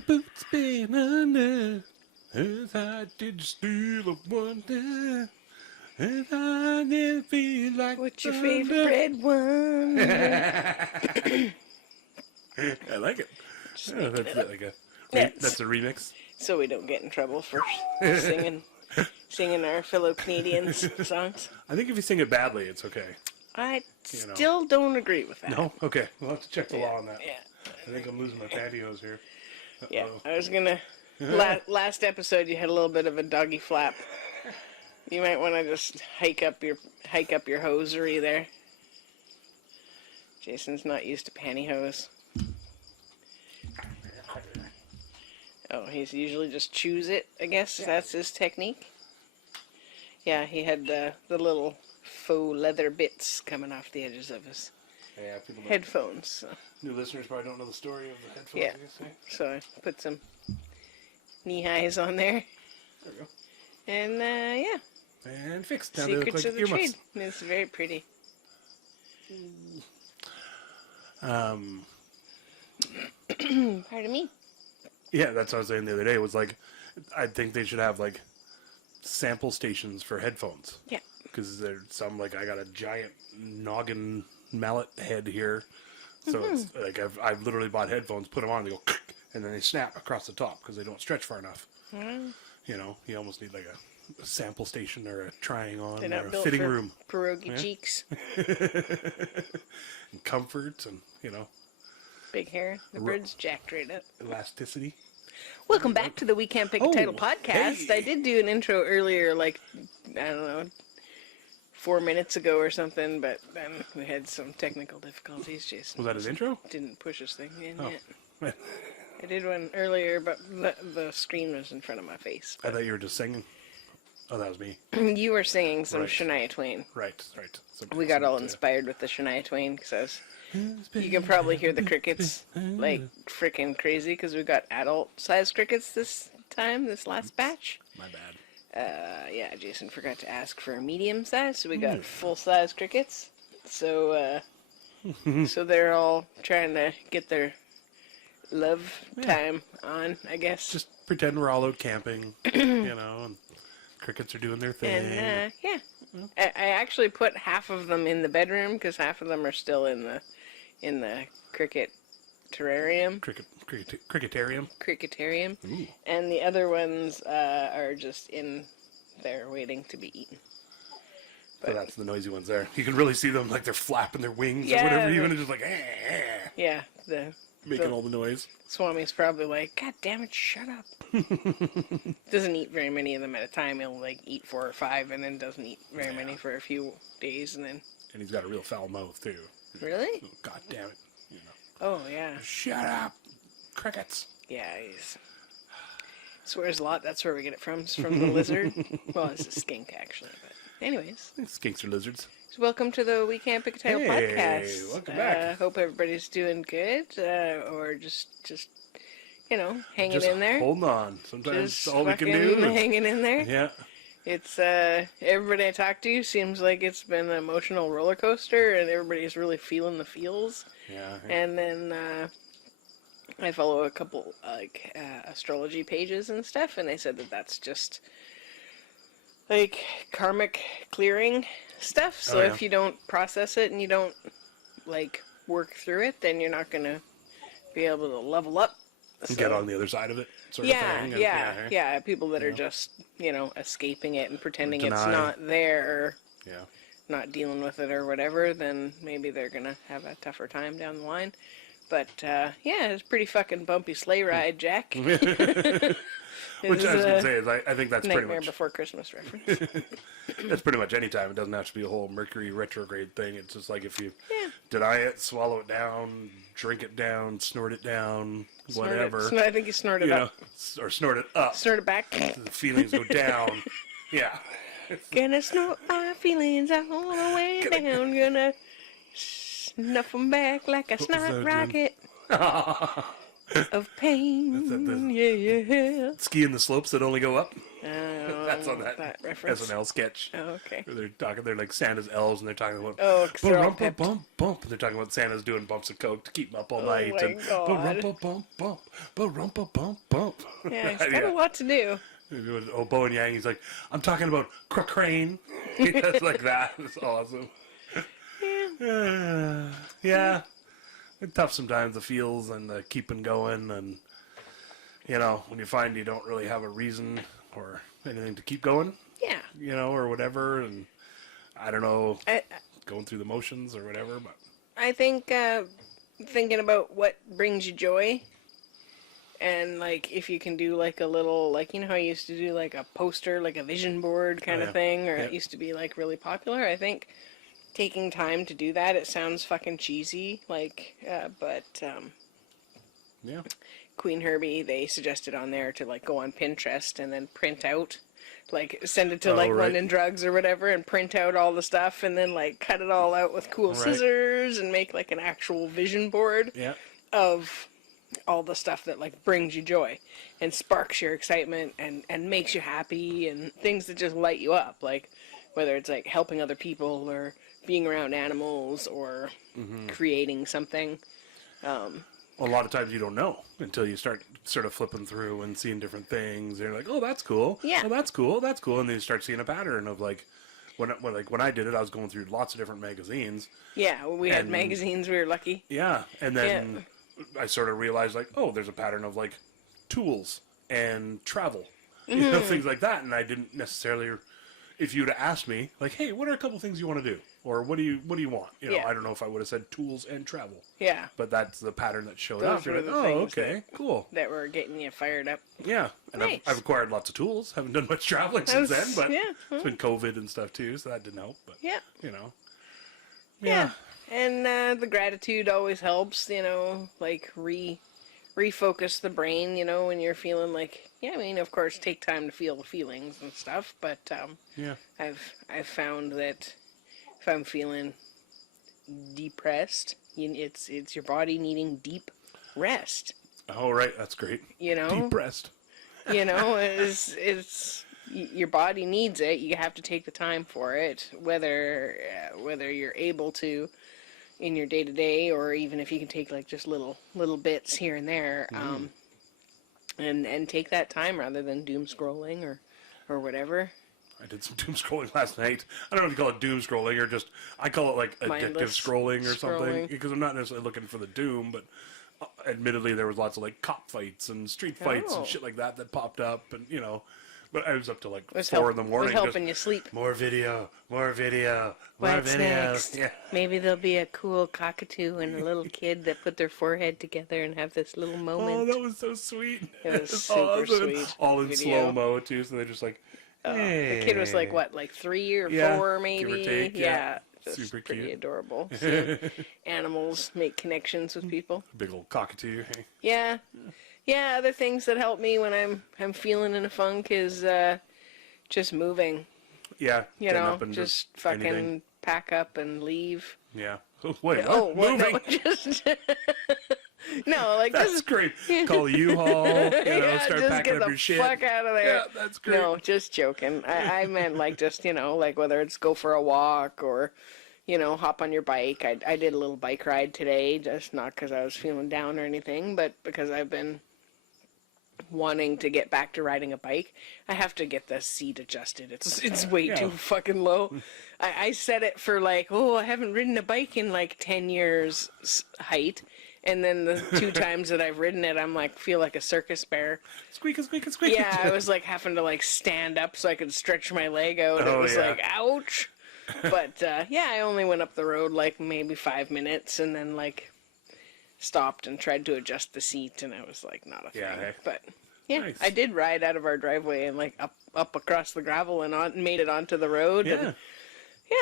the boots been under? As I did steal a wonder. As I never feel like What's your thunder. favorite red one? I like it. Oh, that's like a that's a remix. So we don't get in trouble for singing our fellow Canadians songs. I think if you sing it badly, it's okay. I still don't agree with that. No? Okay. We'll have to check the law on that. Yeah. I think I'm losing my pantyhose here. Yeah. I was gonna. Last episode, you had a little bit of a doggy flap. You might want to just hike up your hosiery there. Jason's not used to pantyhose. Oh, he's usually just chews it, I guess. That's his technique. Yeah, he had the little faux leather bits coming off the edges of his headphones. So. New listeners probably don't know the story of the headphones. Yeah, so I put some knee highs on there. There we go. And, yeah. And fixed. Now Secrets they look like of the trade. It's very pretty. Pardon me? Yeah, that's what I was saying the other day. It was like, I think they should have like sample stations for headphones. Yeah. Because there's some, like, I got a giant noggin mallet head here. So it's like, I've literally bought headphones, put them on, and they go, and then they snap across the top because they don't stretch far enough. You know, you almost need like a sample station or a trying on or a fitting room. Pierogi cheeks. And comfort and, you know. Big hair. The bird's jacked right up. Elasticity. Welcome back to the We Can't Pick a Title podcast. Hey. I did do an intro earlier, like, I don't know, 4 minutes ago or something, but then we had some technical difficulties. Jason Was that his intro? didn't push his thing in Oh. yet. I did one earlier, but the screen was in front of my face. I thought you were just singing. Oh, that was me. You were singing some Right. Shania Twain. Right. We got all inspired with the Shania Twain because you can probably hear the crickets like freaking crazy because we got adult-sized crickets this last batch. My bad. Yeah, Jason forgot to ask for a medium size, so we got full-size crickets. So, so they're all trying to get their love time on, I guess. Just pretend we're all out camping, you know, and crickets are doing their thing. And yeah, I actually put half of them in the bedroom because half of them are still in the cricket terrarium. Cricketarium. Cricketarium. Ooh. And the other ones are just in there waiting to be eaten. So that's the noisy ones there. You can really see them like they're flapping their wings Yeah, or whatever, even just like yeah, making all the noise. Swami's probably like, God damn it, shut up. Doesn't eat very many of them at a time. He'll like eat 4 or 5 and then doesn't eat very many for a few days and then. And he's got a real foul mouth too. Really? Oh, God damn it. You know. Oh yeah. Shut up, crickets. Yeah, he's swears a lot. That's where we get it from. It's from the lizard. Well, it's a skink actually. But anyways, Skinks are lizards. so welcome to the We Can't Pick a Title podcast. Welcome back. Hope everybody's doing good, or just you know, hanging Just in there. holding on. Sometimes Just that's all we can fucking do. hanging in there. Yeah. It's everybody I talk to seems like it's been an emotional roller coaster, and everybody's really feeling the feels. Yeah. And then I follow a couple like astrology pages and stuff, and they said that that's just like karmic clearing stuff. So if you don't process it and you don't like work through it, then you're not gonna be able to level up. So, Get on the other side of it. Sort of thing. And, yeah. People that are just escaping it and pretending it's Deny. not there. Or Yeah. not dealing with it or whatever, then maybe they're gonna have a tougher time down the line. But yeah, it's a pretty fucking bumpy sleigh ride, Jack. Which I was gonna say is I think that's pretty Nightmare much Before Christmas reference. that's pretty much any time. It doesn't have to be a whole Mercury retrograde thing. It's just like if you deny it, swallow it down, drink it down, snort it down, whatever. I think you snort it up. Or snort it up. Snort it back. The feelings go down. Yeah. Gonna snort my feelings all the way down. Gonna snuff them back like a snot rocket. of pain. Yeah. Skiing the slopes that only go up. That's on that that reference. SNL sketch. Oh, okay. Where they're like Santa's elves, and they're talking about Bump. bump. And they're talking about Santa's doing bumps of coke to keep them up all night. My God. Bump. Yeah, he's got a lot to do. Oh, Bo and Yang, he's like, I'm talking about crane. It's like that. It's awesome. Yeah. It's tough sometimes, the feels and the keeping going, and when you find you don't really have a reason or anything to keep going. Yeah. Or whatever, and I don't know, going through the motions or whatever, but I think thinking about what brings you joy, and like if you can do like a little, like how you used to do like a poster, like a vision board kind of thing, or it used to be like really popular. I think taking time to do that, it sounds fucking cheesy, but yeah. Queen Herbie, they suggested on there to like go on Pinterest and then print out, like send it to London Drugs or whatever, and print out all the stuff, and then like cut it all out with cool scissors and make like an actual vision board of all the stuff that like brings you joy and sparks your excitement and makes you happy, and things that just light you up, like whether it's like helping other people or being around animals or creating something. A lot of times you don't know until you start sort of flipping through and seeing different things. You're like, oh, that's cool. Yeah. Oh, that's cool. That's cool. And then you start seeing a pattern of like, when I did it, I was going through lots of different magazines. Yeah, we had magazines. We were lucky. Yeah. And then I sort of realized like, oh, there's a pattern of like tools and travel, things like that. And I didn't necessarily, if you'd have asked me like, hey, what are a couple things you want to do? Or what do you want? I don't know if I would have said tools and travel. Yeah. But that's the pattern that showed Those up. You're were like, the oh, things okay, cool. That were getting you fired up. Yeah. And Nice. I've acquired lots of tools. Haven't done much traveling since then, but yeah. it's been COVID and stuff too, so that didn't help. But Yeah. Yeah. And the gratitude always helps, like refocus the brain, when you're feeling like, of course, take time to feel the feelings and stuff, but I've found that if I'm feeling depressed, it's your body needing deep rest. Oh, right, that's great. Deep rest. It's your body needs it. You have to take the time for it, whether you're able to in your day to day, or even if you can take like just little bits here and there, and take that time rather than doom scrolling or whatever. I did some doom scrolling last night. I don't know if you call it doom scrolling or just, I call it like addictive Mindless scrolling or something, scrolling. because I'm not necessarily looking for the doom, but admittedly there was lots of like cop fights and street fights and shit like that popped up, and but I was up to like 4 in the morning. It was helping you sleep. More video. What's next? Yeah. Maybe there'll be a cool cockatoo and a little kid that put their forehead together and have this little moment. Oh, that was so sweet. It was super sweet. All in video. slow-mo too, so they're just like, hey. The kid was like, what, like 3 or 4 maybe? Give or take, yeah. Just super pretty cute. Adorable. Seeing animals make connections with people. Big old cockatoo. Hey. Yeah. Yeah, other things that help me when I'm feeling in a funk is just moving. Yeah. Up and just fucking anything. Pack up and leave. Yeah. Wait, what? Moving? No, just no, like that's this is great. Call a U-Haul, start just packing get up the your shit. fuck out of there. Yeah, that's great. No, just joking. I meant like just, like whether it's go for a walk or, hop on your bike. I did a little bike ride today, just not because I was feeling down or anything, but because I've been wanting to get back to riding a bike. I have to get the seat adjusted. It's way too fucking low. I set it for like, I haven't ridden a bike in like 10 years height. And then the 2 times that I've ridden it, I'm like, feel like a circus bear. Squeak, squeak, squeak. Yeah, I was like having to like stand up so I could stretch my leg out. It was like, ouch. But I only went up the road like maybe 5 minutes and then like stopped and tried to adjust the seat, and I was like, not a thing. Hey. But Nice. I did ride out of our driveway and like up across the gravel and made it onto the road. Yeah.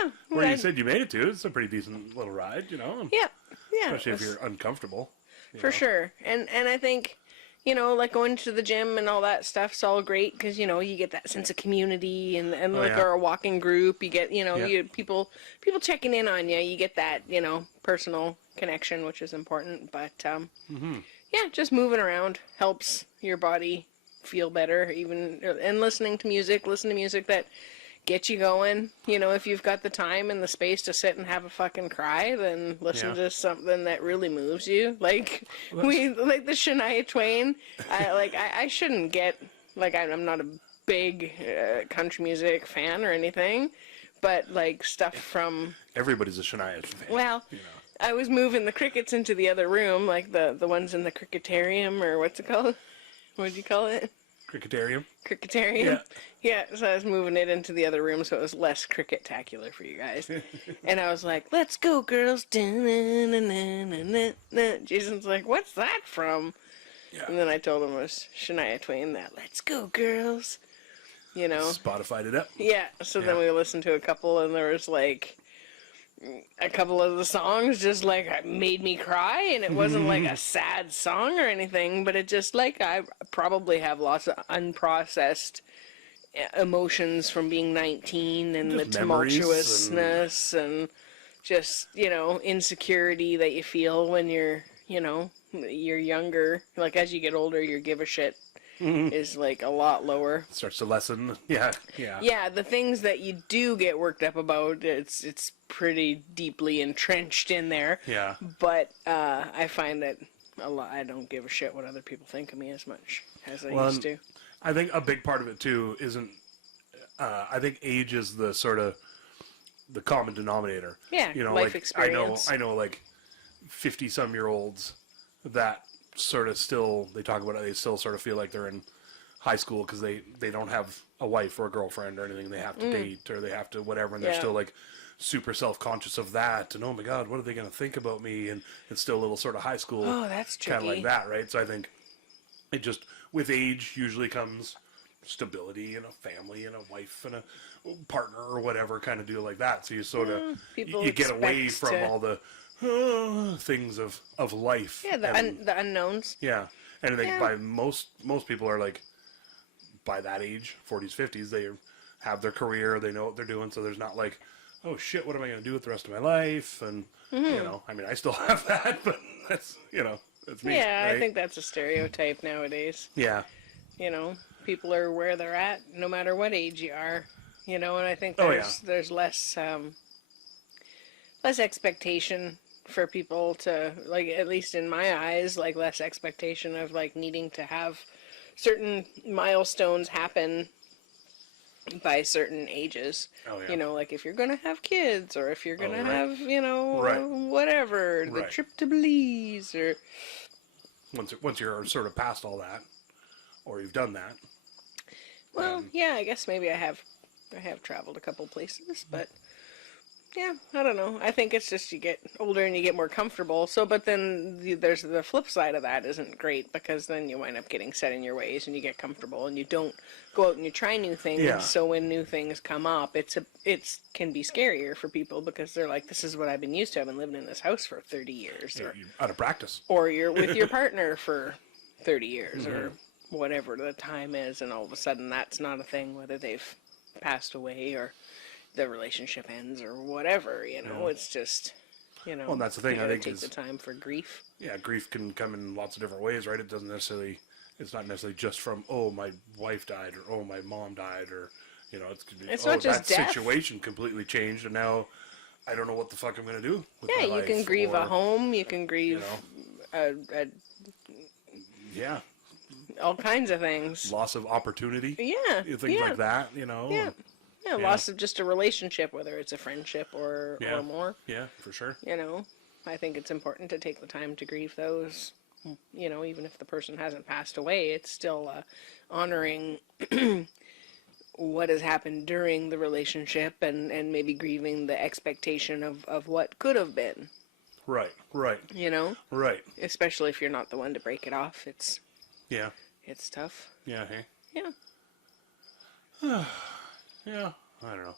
And, Where you said you made it to, it's a pretty decent little ride, Yeah. Especially if you're uncomfortable. For sure. And I think, like going to the gym and all that stuff's all great because, you get that sense of community and or a walking group. You get, you people checking in on you. You get that, personal connection, which is important. But, Yeah, just moving around helps your body feel better. Even and listening to music, listen to music that gets you going. You know, if you've got the time and the space to sit and have a fucking cry, then listen to something that really moves you. Like like the Shania Twain. I shouldn't get like I'm not a big country music fan or anything, but like stuff from Everybody's a Shania fan. well. You know. I was moving the crickets into the other room, like the ones in the cricketarium, or what's it called? What do you call it? Cricketarium. Cricketarium? Yeah, so I was moving it into the other room so it was less cricket-tacular for you guys. And I was like, let's go, girls. Jason's like, what's that from? Yeah. And then I told him it was Shania Twain, that let's go, girls. You know? Spotified it up. Yeah, so then we listened to a couple, and there was like a couple of the songs just like made me cry, and it wasn't like a sad song or anything, but it just like I probably have lots of unprocessed emotions from being 19 and just the tumultuousness and just, you know, insecurity that you feel when you're, you know, you're younger. Like as you get older, your give a shit is like a lot lower. Starts to lessen. Yeah. Yeah, the things that you do get worked up about, it's pretty deeply entrenched in there. Yeah. But I find that I don't give a shit what other people think of me as much as I used to. I think a big part of it too isn't. I think age is the sort of the common denominator. Yeah, you know, life like experience. I know, like 50-some-year-olds that sort of still they talk about it. They still sort of feel like they're in high school because they don't have a wife or a girlfriend or anything. They have to date or they have to whatever, and they're still like super self-conscious of that. And oh my god, what are they going to think about me? And it's still a little sort of high school. Oh, that's tricky. Kind of like that, right? So I think it just with age usually comes stability and a family and a wife and a partner or whatever kind of deal like that. So you sort of you get away from all the things of life. Yeah, the unknowns. Yeah, and I think by most people are like by that age, 40s, 50s, they have their career, they know what they're doing, so there's not like, oh shit, what am I going to do with the rest of my life? And you know, I mean, I still have that, but that's that's me. Yeah, right? I think that's a stereotype nowadays. Yeah. You know, people are where they're at, no matter what age you are. You know, and I think there's less expectation for people to, like, at least in my eyes, like less expectation of like needing to have certain milestones happen by certain ages. Oh, yeah. You know, like if you're gonna have kids, or if you're gonna have, you know, whatever, the trip to Belize, or once you're sort of past all that, or you've done that. Well, yeah, I guess maybe I have traveled a couple places, but yeah, I don't know. I think it's just you get older and you get more comfortable. So, but then there's the flip side of that isn't great, because then you wind up getting set in your ways and you get comfortable and you don't go out and you try new things. Yeah. So when new things come up, it can be scarier for people, because they're like, this is what I've been used to. I've been living in this house for 30 years. Or you're out of practice. Or you're with your partner for 30 years or whatever the time is, and all of a sudden that's not a thing, whether they've passed away or the relationship ends or whatever, you know. It's just, you know, well, and that's the thing, you I think, take is the time for grief. Yeah, grief can come in lots of different ways, right? It doesn't necessarily, it's not necessarily just from, oh, my wife died, or oh, my mom died, or, you know, it's not just that death. situation completely changed, and now I don't know what the fuck I'm going to do with Yeah, my life. you can grieve a home, you can grieve all kinds of things. Loss of opportunity. Yeah. Things like that, you know. Yeah. Yeah, loss of just a relationship, whether it's a friendship or more. Yeah, for sure. You know, I think it's important to take the time to grieve those. You know, even if the person hasn't passed away, it's still honoring what has happened during the relationship, and maybe grieving the expectation of what could have been. Right. You know? Right. Especially if you're not the one to break it off. It's tough. Yeah, hey? Yeah. Yeah, I don't know.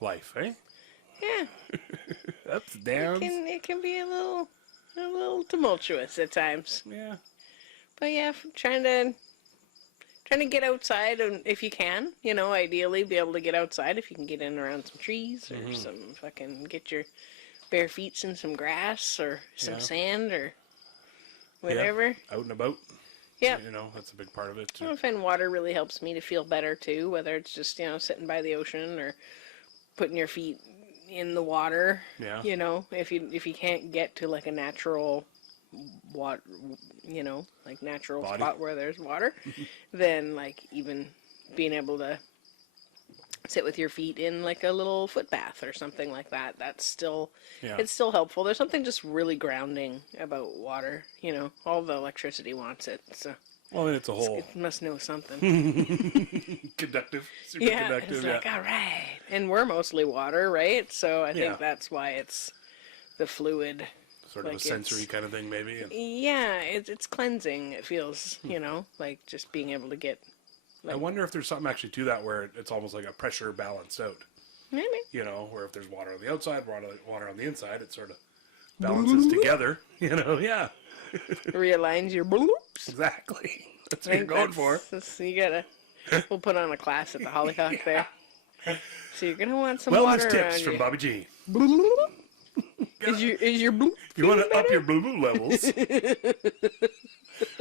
Life, eh? Yeah. Ups, downs. It can be a little tumultuous at times. Yeah. But yeah, trying to get outside, and if you can, you know, ideally be able to get outside if you can get in around some trees, or some fucking get your bare feet in some grass or some sand, or whatever. Out and about. Yeah. You know, that's a big part of it. I find water really helps me to feel better too, whether it's just, sitting by the ocean or putting your feet in the water. Yeah. If you can't get to like a natural water, like natural Body. spot where there's water, then like even being able to sit with your feet in like a little foot bath or something like that, that's still, it's still helpful. There's something just really grounding about water, all the electricity wants it, so. Well, it's a whole... It must know something. Conductive. Super Yeah, conductive. it's like, all right. And we're mostly water, right? So I think that's why it's the fluid. Sort of a sensory kind of thing, maybe. And yeah, it's cleansing, it feels, like just being able to get... I wonder if there's something actually to that where it's almost like a pressure balanced out. Maybe. Where if there's water on the outside, water on the inside, it sort of balances together. Yeah. Realigns your bloops. Exactly. That's what you're going for. You gotta... We'll put on a class at the Hollyhock there. So you're gonna want some Wellness water tips around from you. Bobby G. Is your bloop? If you want to up your blue levels,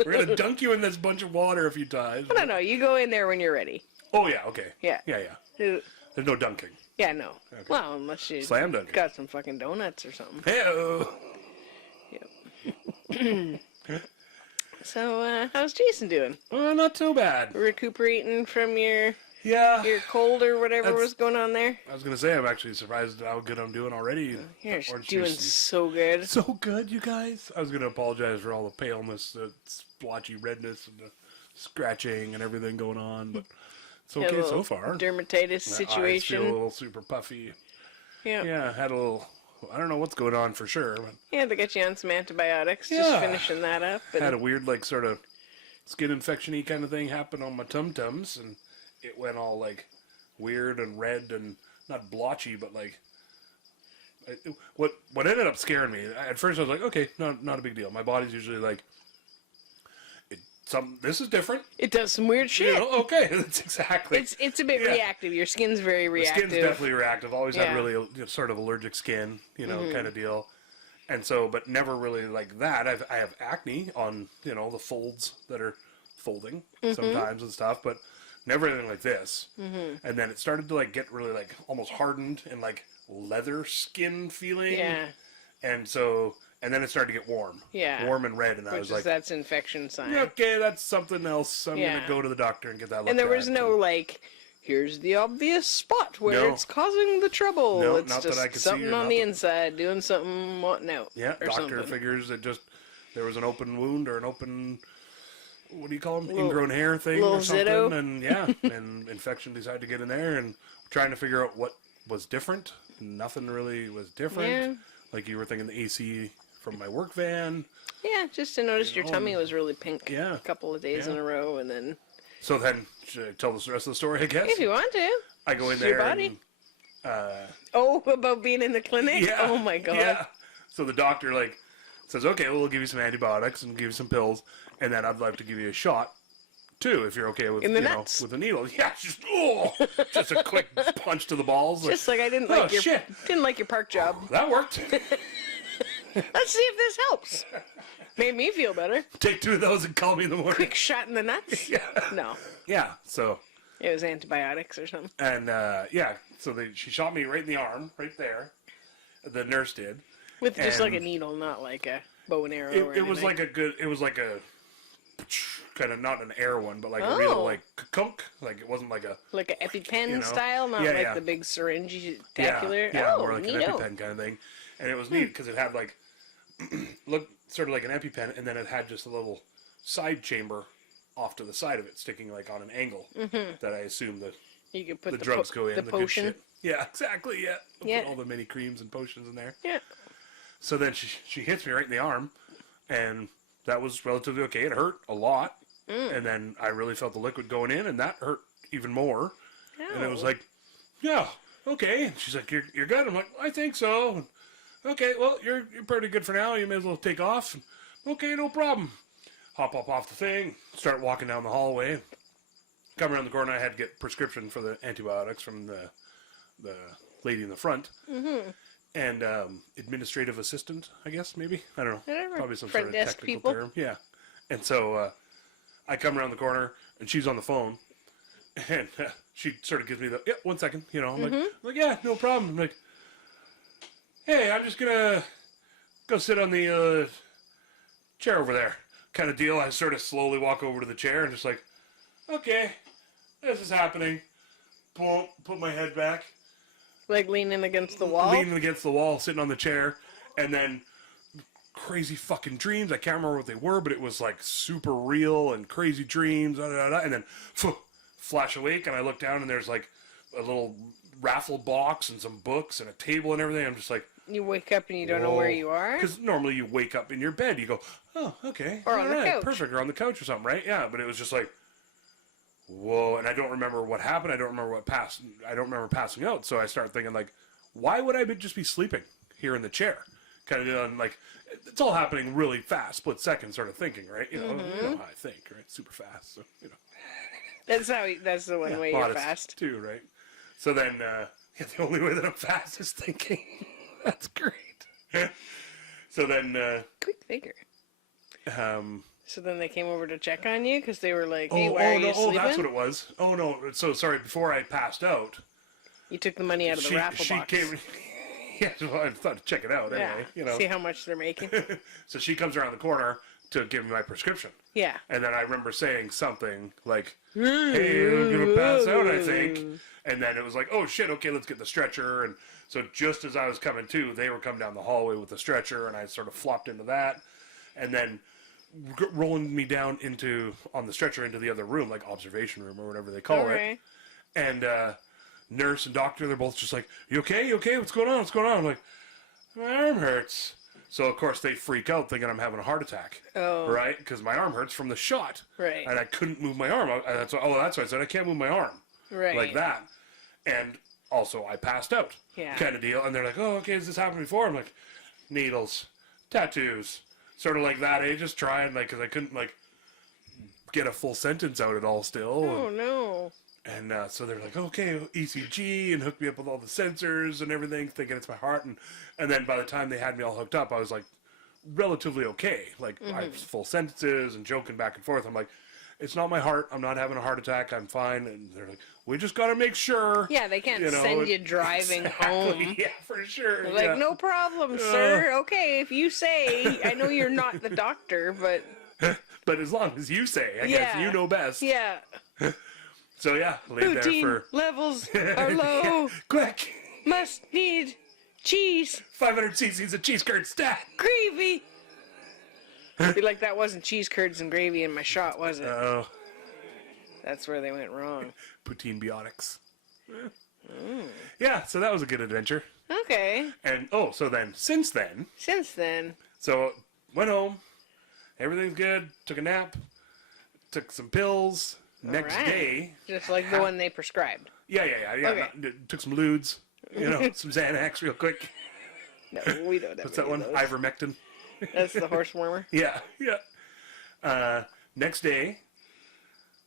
we're gonna dunk you in this bunch of water a few times. No. You go in there when you're ready. Oh yeah, okay. Yeah. Yeah. Uh, There's no dunking. Yeah, no. Okay. Well, unless you Slam dunking. got some fucking donuts or something. Hey-o. Yep. So, how's Jason doing? Not too bad. Recuperating from your Yeah. cold or whatever was going on there? I was gonna say I'm actually surprised at how good I'm doing already. You're Orange doing juice and- so good. so good, you guys. I was gonna apologize for all the paleness, the splotchy redness, and the scratching and everything going on, but it's Had a okay little so far. Dermatitis My eyes situation. feel a little super puffy. Yeah. Yeah, had a little. I don't know what's going on for sure, but Yeah, they got you on some antibiotics. Just Yeah. finishing that up. And had a weird like sort of skin infection-y kind of thing happen on my tum-tums, and it went all like weird and red and not blotchy, but like what ended up scaring me at first. I was like, okay, not a big deal. My body's usually like, this is different. it does some weird shit. Okay, that's exactly. It's a bit reactive. Your skin's very The reactive. skin's definitely reactive. Always had Yeah. really sort of allergic skin, kind of deal. And so, but never really like that. I have acne on, the folds that are folding sometimes and stuff, but never anything like this. And then it started to like get really like almost hardened and like leather skin feeling. Yeah. And so, and then it started to get warm. Yeah. Warm and red. And I was like, that's infection sign. okay, that's something else. I'm going to go to the doctor and get that looked at. And there was no like, here's the obvious spot where it's causing the trouble. No, it's not just that I could see something or on the nothing. inside doing something wanting out. Yeah, or doctor something. figures that just there was an open wound or an open, what do you call them, ingrown hair thing or something, zitto. and and infection decided to get in there, and trying to figure out what was different. Nothing really was different. Yeah. Like you were thinking the AC from my work van. Yeah, just to notice your tummy was really pink Yeah. a couple of days in a row, and then So then, should I tell the rest of the story? I guess if you want to. I go in It's there. your body. And, Oh, about being in the clinic? yeah. Oh my god. Yeah. So the doctor like says, okay, well, we'll give you some antibiotics and give you some pills, and then I'd like to give you a shot too, if you're okay with In the nuts. with a needle. Yeah, just a quick punch to the balls. Just like I didn't Oh, like your shit. didn't like your park job. That worked. Let's see if this helps. Made me feel better. Take 2 of those and call me in the morning. Quick shot in the nuts? Yeah. No. Yeah. So It was antibiotics or something. and so she shot me right in the arm, right there. The nurse did. With just like a And needle, not like a bow and arrow or It was anything. it was like a kind of not an air one, but like a real like kunk. Like it wasn't like a Like an EpiPen you know? style, not Yeah, like yeah. the big syringe yeah, tacular. yeah, Oh, more like an neato. EpiPen kind of thing. And it was neat because it had like looked sort of like an EpiPen, and then it had just a little side chamber off to the side of it, sticking like on an angle that I assume You could put the the drugs go in. the good potion. shit. Yeah, exactly. Yeah. Yeah. Put all the mini creams and potions in there. Yeah. So then she hits me right in the arm, and that was relatively okay. It hurt a lot, and then I really felt the liquid going in, and that hurt even more. And it was Oh. like, yeah, okay. And she's like, you're good. I'm like, I think so. And, okay, well, you're pretty good for now. You may as well take off. And, okay, no problem. Hop up off the thing, start walking down the hallway. Come around the corner, I had to get prescription for the antibiotics from the lady in the front. and administrative assistant, I guess, maybe. I don't know. Whatever. Probably some Front sort of desk technical people. term. Yeah. And so I come around the corner, and she's on the phone, and she sort of gives me the, yeah, 1 second, you know. I'm like, yeah, no problem. I'm like, hey, I'm just going to go sit on the chair over there kind of deal. I sort of slowly walk over to the chair and just like, okay, this is happening. Boom, put my head back. Like leaning against the wall? Leaning against the wall, sitting on the chair, and then crazy fucking dreams. I can't remember what they were, but it was like super real and crazy dreams, and then flash awake, and I look down, and there's like a little raffle box and some books and a table and everything. I'm just like, You wake up and you don't know where you are? because normally you wake up in your bed, you go, oh, okay, Or on the couch. perfect, or on the couch or something, right? Yeah, but it was just like, whoa, and I don't remember what happened. I don't remember what passed. I don't remember passing out. So I start thinking, like, why would I just be sleeping here in the chair? Kind of like, it's all happening really fast, split second sort of thinking, right? You know how I think, right? Super fast, so, you know. That's the one way you're Modest, fast. too, right? So then, the only way that I'm fast is thinking. That's great. So then, Quick thinker. So then they came over to check on you because they were like, hey, why are no, you sleeping? that's what it was. Oh, no. So, sorry, before I passed out, You took the money out of the raffle box. came. Yeah, well, I thought to check it out Yeah, anyway. You know. see how much they're making. So she comes around the corner to give me my prescription. Yeah. And then I remember saying something like, hey, I'm going to pass out, I think. And then it was like, oh, shit, okay, let's get the stretcher. And so just as I was coming to, they were coming down the hallway with the stretcher, and I sort of flopped into that. And then rolling me down on the stretcher into the other room, like observation room or whatever they call it. And nurse and doctor, they're both just like, you okay? You okay? What's going on? What's going on? I'm like, my arm hurts. So, of course, they freak out thinking I'm having a heart attack. Oh. Right? Because my arm hurts from the shot. Right. And I couldn't move my arm. That's why I said I can't move my arm. Right. Like that. And also, I passed out. Yeah. Kind of deal. And they're like, oh, okay, has this happened before? I'm like, needles, tattoos, sort of like that. I just trying, like, because I couldn't, like, get a full sentence out at all still. Oh, no. And so they're like, okay, ECG, and hooked me up with all the sensors and everything, thinking it's my heart. And then by the time they had me all hooked up, I was like relatively okay. Like I was full sentences and joking back and forth. I'm like, it's not my heart. I'm not having a heart attack. I'm fine. And they're like, we just got to make sure. Yeah, they can't send you driving home. Yeah, for sure. They're like, no problem, sir. Okay, if you say, I know you're not the doctor, but... But as long as you say, I guess you know best. Yeah. So yeah, laid Protein there for... levels are low. Yeah, quick! Must need cheese. 500 cc's of cheese curd stat! Gravy. Be like, that wasn't cheese curds and gravy in my shot, was it? Oh. That's where they went wrong. Poutine biotics. Yeah, so that was a good adventure. Okay. And, so then, since then, so went home, everything's good, took a nap, took some pills, next day. Just like the one they prescribed. Yeah. Okay. Took some Ludes, some Xanax real quick. No, we don't have What's that one? those. Ivermectin. That's the horse warmer. Yeah. Next day,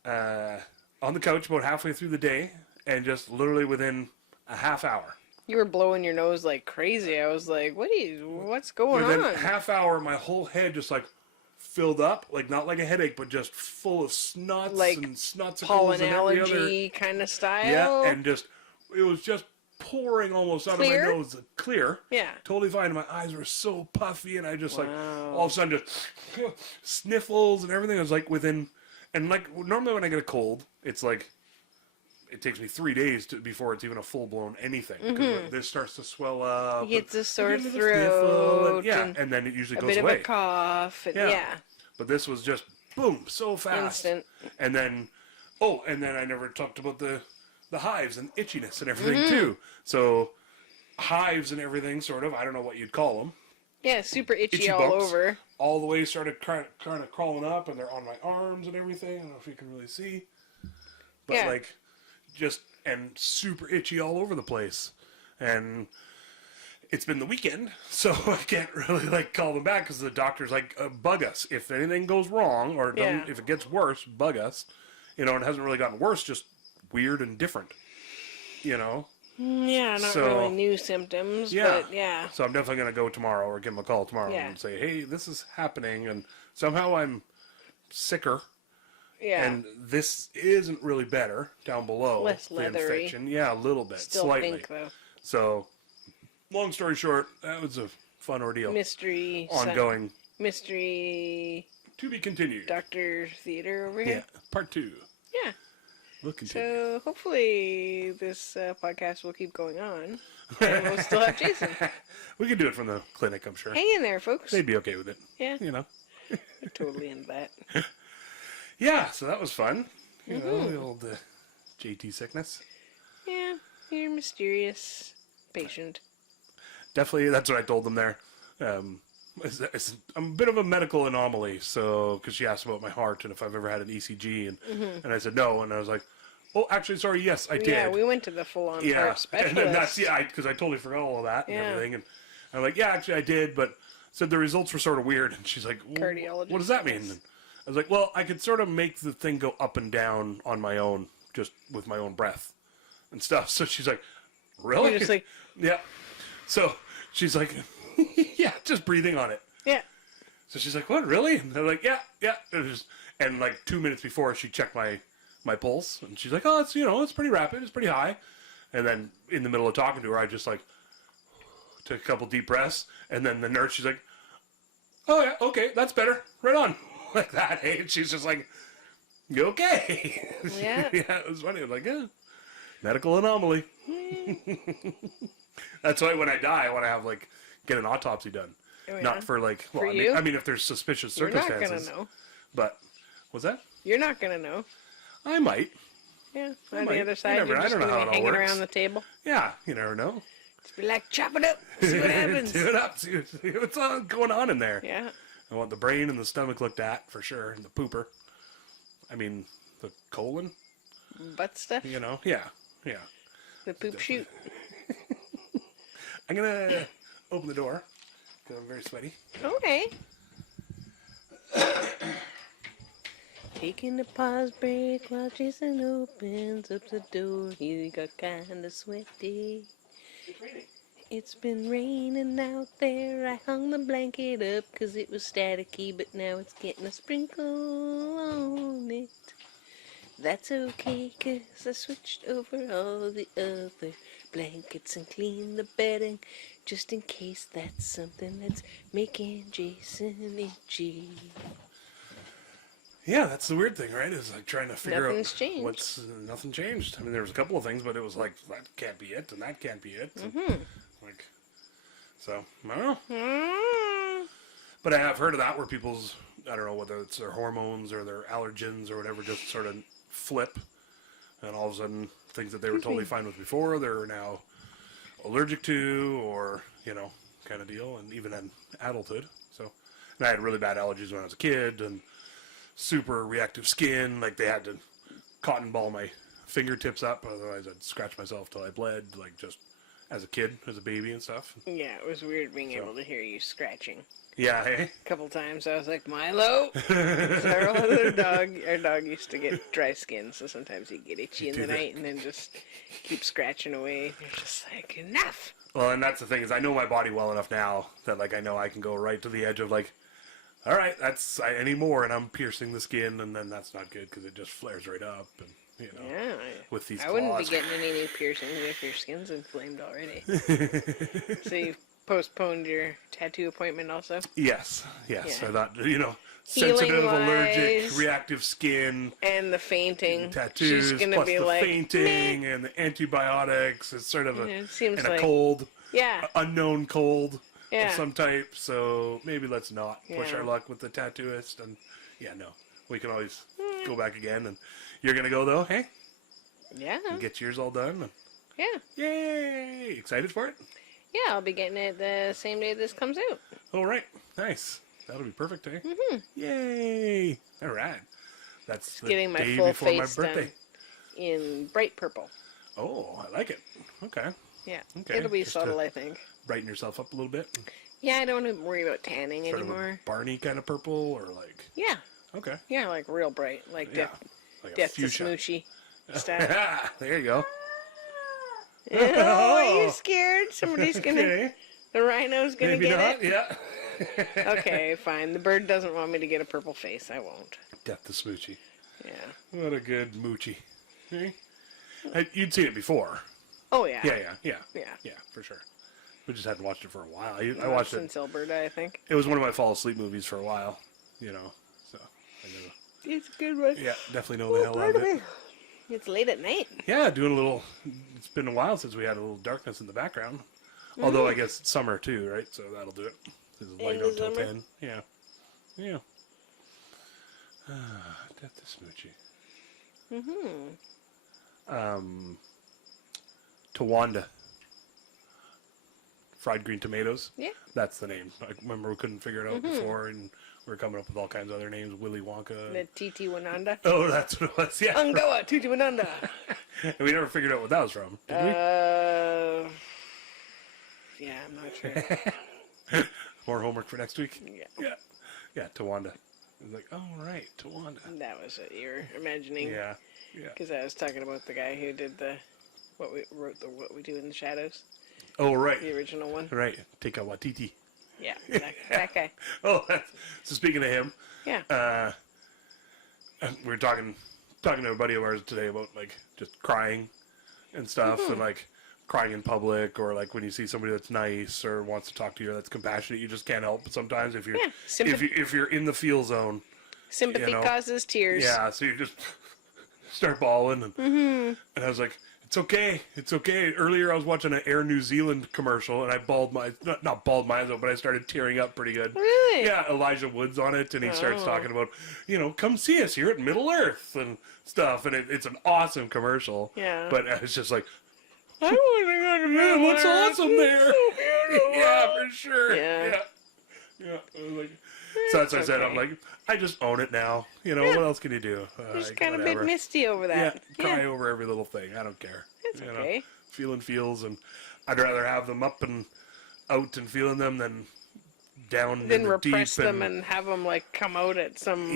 on the couch about halfway through the day, and just literally within a half hour. You were blowing your nose like crazy. I was like, what's going Within on? a half hour, my whole head just like filled up, like not like a headache, but just full of snots Like and snotsicles pollen and every allergy kind of style. Yeah, and just, it was just pouring almost out of my nose. Clear. Yeah. Totally fine. My eyes were so puffy, and I just like, all of a sudden just sniffles and everything. I was like and like normally when I get a cold, it's like, it takes me 3 days before it's even a full-blown anything. Because this starts to swell up. You get a sore sniffle, throat. and then it usually a goes bit away. of a cough. And yeah. But this was just, boom, so fast. Instant. And then, I never talked about the hives and itchiness and everything, too. So, hives and everything, sort of, I don't know what you'd call them. Yeah, super itchy all bumps, over. All the way started kind of crawling up, and they're on my arms and everything. I don't know if you can really see. But, like... just and super itchy all over the place, and it's been the weekend, so I can't really like call them back because the doctor's like, bug us if anything goes wrong, or if it gets worse, bug us, and it hasn't really gotten worse, just weird and different, Yeah, not So- really new symptoms, Yeah. but yeah. So I'm definitely going to go tomorrow or give him a call tomorrow Yeah. and say, hey, this is happening. And somehow I'm sicker. Yeah. And this isn't really better down below. Less the leathery. infection. Yeah, a little bit. Still slightly. pink, though. So, long story short, that was a fun ordeal. Mystery. Ongoing. Mystery. To be continued. Doctor Theater over Yeah. here. Part 2. Yeah. We'll continue. So hopefully this podcast will keep going on. And we'll still have Jason. We can do it from the clinic, I'm sure. Hang in there, folks. They'd be okay with it. Yeah, You know. they're totally into that. Yeah, so that was fun. You know, the old JT sickness. Yeah, you're a mysterious patient. Definitely, that's what I told them there. I'm a bit of a medical anomaly, so because she asked about my heart and if I've ever had an ECG, and I said no, and I was like, oh, actually, sorry, yes, I did. Yeah, we went to the full-on heart specialist. And then that's because I totally forgot all of that and everything, and I'm like, yeah, actually, I did, but said the results were sort of weird, and she's like, well, Cardiologist. what does that mean? And I was like, well, I could sort of make the thing go up and down on my own, just with my own breath and stuff. So she's like, really? You're just like, yeah. So she's like, yeah, just breathing on it. yeah. So she's like, what, really? And they're like, yeah. And like 2 minutes before, she checked my pulse, and she's like, oh, it's, it's pretty rapid, it's pretty high. And then in the middle of talking to her, I just like took a couple deep breaths, and then the nurse, she's like, oh yeah, okay, that's better, right on, like that. Hey, and she's just like, you okay? Yeah. Yeah, it was funny. I was like, yeah, medical anomaly. That's why when I die, I want to have get an autopsy done. Oh, yeah? Not for For I you? mean, if there's suspicious You're not circumstances. gonna know. But what's that? You're not gonna know. I might. Yeah. On might. the other You side, never- you're I just don't know gonna how be it all hanging works. around the table. Yeah, you never know. Just be like, chop it up, see what happens. Do it up. See what's going on in there. Yeah. I want the brain and the stomach looked at for sure, and the pooper. I mean, the colon. Butt stuff. Yeah. The poop shoot. I'm gonna open the door because I'm very sweaty. Okay. Taking a pause break while Jason opens up the door. He got kinda sweaty. It's raining. It's been raining out there. I hung the blanket up 'cause it was staticky, but now it's getting a sprinkle on it. That's okay 'cause I switched over all the other blankets and cleaned the bedding just in case that's something that's making Jason itchy. Yeah, that's the weird thing, right? Is trying to figure Nothing's out changed. nothing changed. I mean, there was a couple of things, but it was like that can't be it, and that can't be it. And, so I don't know. But I have heard of that where people's, I don't know whether it's their hormones or their allergens or whatever, just sort of flip, and all of a sudden things that they were totally fine with before, they're now allergic to, or kind of deal, and even in adulthood. So, and I had really bad allergies when I was a kid, and super reactive skin, like they had to cotton ball my fingertips up, otherwise I'd scratch myself till I bled, just as a kid, as a baby and stuff. Yeah, it was weird being able to hear you scratching. Yeah, hey? A couple times I was like, Milo! Our dog used to get dry skin, so sometimes he'd get itchy in the night and then just keep scratching away. You're just like, enough! Well, and that's the thing, is I know my body well enough now that I know I can go right to the edge of all right, I need more, and I'm piercing the skin, and then that's not good because it just flares right up, and Yeah, with these I wouldn't be claws. getting any new piercings if your skin's inflamed already. So you've postponed your tattoo appointment also? Yes. Yeah. I thought, sensitive, allergic, reactive skin, And the fainting. tattoos, She's gonna plus be the like, fainting and the antibiotics. It's sort of it seems and like a cold, yeah, unknown cold Yeah. of some type. So maybe let's not push Yeah. our luck with the tattooist. And no, we can always go back again. And you're gonna go though, hey? yeah, And get yours all done. And yeah, yay! Excited for it? yeah. I'll be getting it the same day this comes out. All right, nice. That'll be perfect, eh? Yay! All right. That's the Getting my day full before my face birthday. done in bright purple. Oh, I like it. Okay. Yeah, Okay, it'll be just subtle, to- I think. Brighten yourself up a little bit. Yeah, I don't have to worry about tanning Sort of anymore. a Barney kind of purple, or Yeah, okay. yeah, like real bright, like Yeah. Like a Death to fuchsia. Smoochy stuff. There you go. Oh, are you scared? Somebody's gonna... Okay. The rhino's gonna Maybe get not. it? Yeah. Okay, fine. The bird doesn't want me to get a purple face. I won't. Death to Smoochy. Yeah. What a good moochie. Eh? You'd seen it before. Oh, yeah. Yeah, for sure. We just hadn't watched it for a while. I watched it since Alberta, I think. It was one of my fall asleep movies for a while, you know. So I know. It's a good one. Yeah, definitely know the hell out of it. It's late at night. Yeah, doing a little. It's been a while since we had a little darkness in the background. Although I guess it's summer too, right? So that'll do it. It's light In the out till summer? 10. Yeah. Yeah. Death to Smoochy. Tawanda. Fried green tomatoes. Yeah. That's the name. I remember we couldn't figure it out before, and we were coming up with all kinds of other names. Willy Wonka. The Titi Wananda. Oh, that's what it was. Yeah. Angawa Titi Wananda. And we never figured out what that was from, did we? Yeah, I'm not sure. More homework for next week? Yeah. Yeah, Tawanda. I was like, oh, right, Tawanda. That was what you were imagining. Yeah. Because I was talking about the guy who did what we do in the shadows. Oh, right. The original one. Right. Taika Waititi. Yeah, that guy. Oh, so speaking of him, Yeah. we were talking to a buddy of ours today about, like, just crying and stuff, and, like, crying in public, or, like, when you see somebody that's nice or wants to talk to you, that's compassionate, you just can't help it sometimes if you're, if you're in the feel zone. Sympathy causes tears. Yeah, so you just start bawling, and I was like, it's okay. Earlier I was watching an Air New Zealand commercial, and I bawled not bawled my eyes out, but I started tearing up pretty good. Really? Yeah, Elijah Wood's on it, and he starts talking about, come see us here at Middle Earth and stuff, and it's an awesome commercial. Yeah. But I was just like, I want to go to Middle what's Earth. awesome there? It's so beautiful. Yeah, for sure. Yeah. Yeah. I was like, so that's what I said. I'm like, I just own it now. What else can you do? Just Like, kind of a bit whatever. misty over that. Yeah, cry over every little thing. I don't care. It's okay. Feeling feels, and I'd rather have them up and out and feeling them than down Then in the repress deep them and have them like come out at some.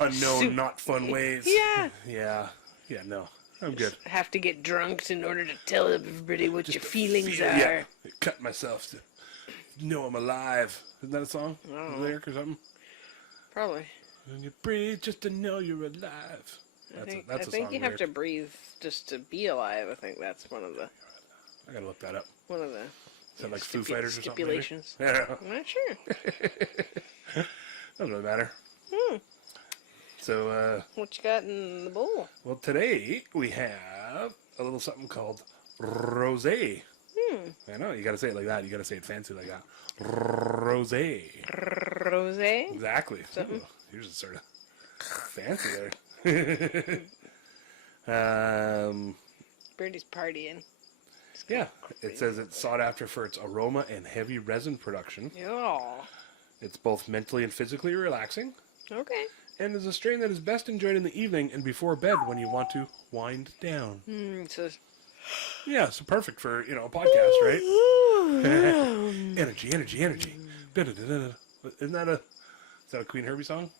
unknown, not fun ways. Yeah. Yeah. No, I'm good. Have to get drunk in order to tell everybody what your feelings are. Yeah, cut myself to know I'm alive. Isn't that a song? A lyric or something? Probably. And you breathe just to know you're alive. I think song you have lyric. to breathe just to be alive. I think that's one of the I gotta look that up. Is that like Foo Fighters or something? maybe? stipulations. Yeah. I'm not sure. Doesn't really matter. So, What you got in the bowl? well, today we have a little something called rosé. I know, you gotta say it like that. You gotta say it fancy like that. Rosé. Rosé. Exactly. Ooh, yours is sort of fancy there. Birdie's partying. Yeah, it says it's sought after for its aroma and heavy resin production. Yeah. It's both mentally and physically relaxing, Okay. and is a strain that is best enjoyed in the evening and before bed when you want to wind down. So. Yeah, so perfect for, a podcast, right? Energy. Da-da-da-da-da. Isn't that a Queen Herbie song?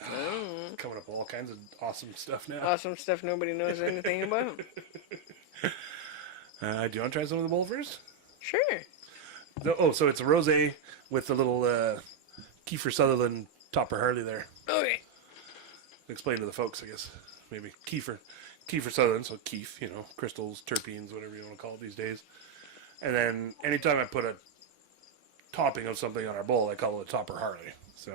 Coming up with all kinds of awesome stuff now. Awesome stuff nobody knows anything about. Do you want to try some of the bowl first? Sure. So it's a rosé with a little Kiefer Sutherland Topper Harley there. Okay. Explain to the folks, I guess. Maybe Kiefer Sutherland, so Keef, crystals, terpenes, whatever you want to call it these days. And then anytime I put a topping of something on our bowl, I call it a Topper Harley. So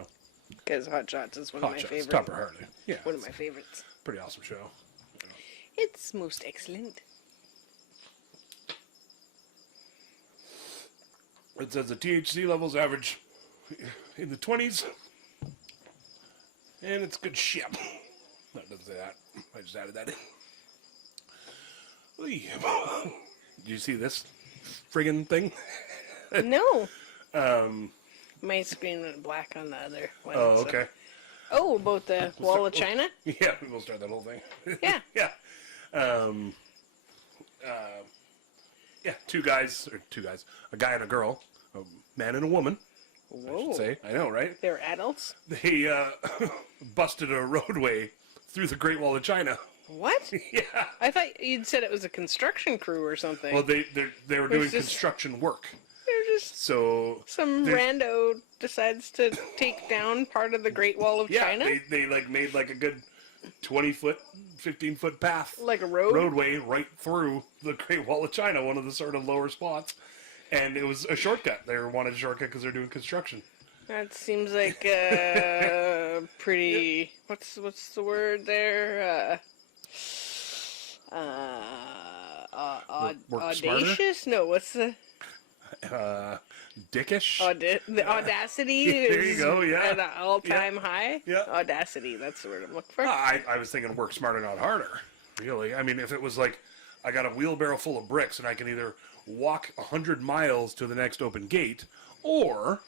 Because Hot Shots is one of my favorites. Topper Harley. Yeah. One of my favorites. Pretty awesome show. It's most excellent. It says the THC levels average in the 20s. And it's good shit. No, it doesn't say that. I just added that in. Oy. Do you see this friggin' thing? No. My screen went black on the other one. Oh, so- okay. Oh, about the wall of China? Yeah, we'll start that whole thing. Yeah. Yeah. Yeah, two guys, a guy and a girl, a man and a woman, I Whoa. should say. I know, right? They're adults? They busted a roadway through the Great Wall of China What? Yeah. I thought you'd said it was a construction crew or something. Well, they were doing just- construction work. They're just So some there- rando decides to take down part of the Great Wall of yeah, China, they like made like a good 20-foot, 15-foot path, like a road. roadway right through the Great Wall of China, one of the sort of lower spots, and it was a shortcut. They wanted a shortcut because they're doing construction. That seems like pretty. What's the word there? Work smarter? Audacious? No, what's the Dickish. the audacity? There is you go, yeah. at an all-time high. Yeah. Audacity. That's the word I'm looking for. I was thinking work smarter, not harder. Really, I mean, if it was like I got a wheelbarrow full of bricks and I can either walk 100 miles to the next open gate, or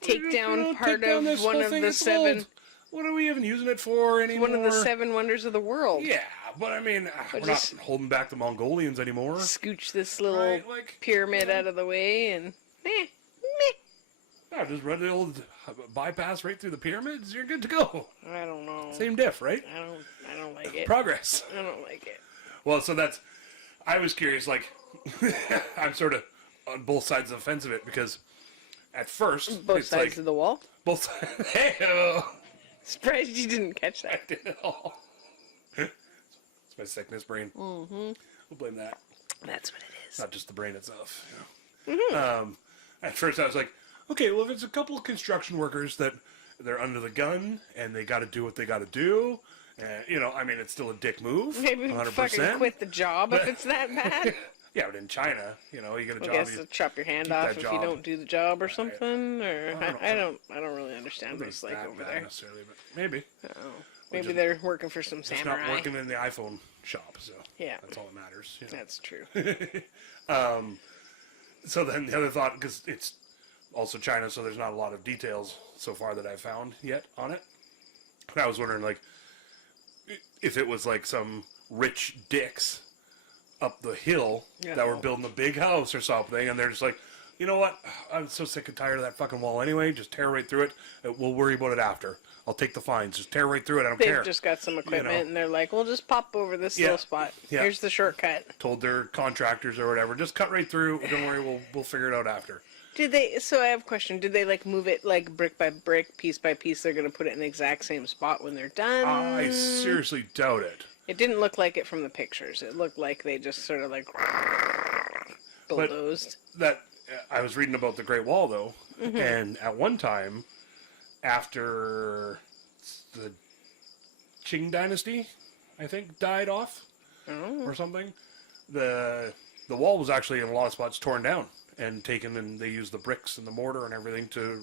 Take down part take down of this one whole of thing, the it's 7. old. What are we even using it for anymore? One of the 7 wonders of the world. Yeah, but I mean, we're just- not holding back the Mongolians anymore. Scooch this little Right, like, pyramid out of the way and meh. Yeah, just run the old bypass right through the pyramids. You're good to go. I don't know. Same diff, right? I don't like it. Progress. I don't like it. Well, so that's. I was curious. Like, I'm sort of on both sides of the fence of it because at first Both it's sides like of the wall. both sides. Hey-o. Surprised you didn't catch I that. did it all. It's my sickness brain. Mm-hmm. We'll blame that. That's what it is. Not just the brain itself. You know? At first, I was like, okay, well, if it's a couple of construction workers that they're under the gun and they got to do what they got to do, you know, I mean, it's still a dick move. Maybe 100%. fucking quit the job if it's that bad. Yeah, but in China, you know, you get a I job. guess to chop your hand keep off that if you job. don't do the job or something. Or I don't I don't really understand what it's like that over bad there. necessarily, but maybe. Oh, maybe just- they're working for some It's samurai. not working in the iPhone shop, so Yeah. that's all that matters. You know? That's true. So then the other thought, because it's also China, so there's not a lot of details so far that I've found yet on it. And I was wondering, like, if it was like some rich dicks up the hill that were building a big house or something, and they're just like, you know what? I'm so sick and tired of that fucking wall anyway. Just tear right through it. We'll worry about it after. I'll take the fines. Just tear right through it. I don't They've care. just got some equipment know. and they're like, we'll just pop over this Yeah. little spot. Yeah. Here's the shortcut. Told their contractors or whatever, just cut right through. Don't worry, we'll figure it out after. Did they? So I have a question. Did they like move it like brick by brick, piece by piece? They're gonna put it in the exact same spot when they're done. I seriously doubt it. It didn't look like it from the pictures. It looked like they just sort of like bulldozed. That I was reading about the Great Wall though, Mm-hmm. and at one time, after the Qing Dynasty, I think died off or something, the wall was actually in a lot of spots torn down and taken, and they used the bricks and the mortar and everything to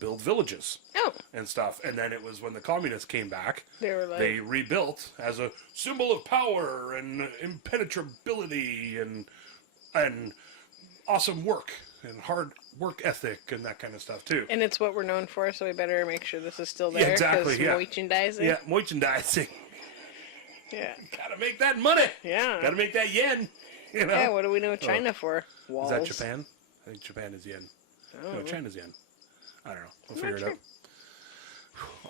build villages Oh, and stuff. And then it was when the communists came back, they were like, they rebuilt as a symbol of power and impenetrability and awesome work and hard work ethic and that kind of stuff too. and it's what we're known for, so we better make sure this is still Yeah, there. exactly, 'cause yeah. merchandising. Yeah, merchandising. Yeah. Gotta make that money. Yeah. Gotta make that yen. You know? Yeah, what do we know China for? Walls. Is that Japan? I think Japan is yen. No, China's yen. I don't know. We'll figure it out.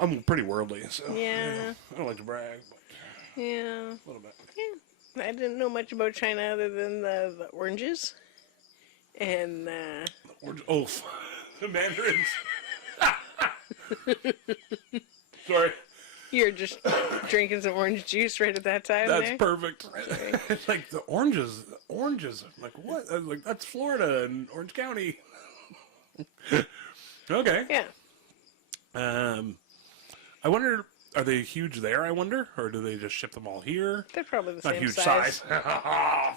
I'm pretty worldly, so Yeah. you know, I don't like to brag, but Yeah. a little bit. Yeah. I didn't know much about China other than the oranges. And Oh, the mandarins. Sorry, you're just drinking some orange juice right at that time that's there? perfect. It's like the oranges. I'm like, what? I was like, that's Florida and Orange County. Okay. Yeah. I wonder, are they huge there? I wonder, or do they just ship them all here? They're probably the Not same huge size. I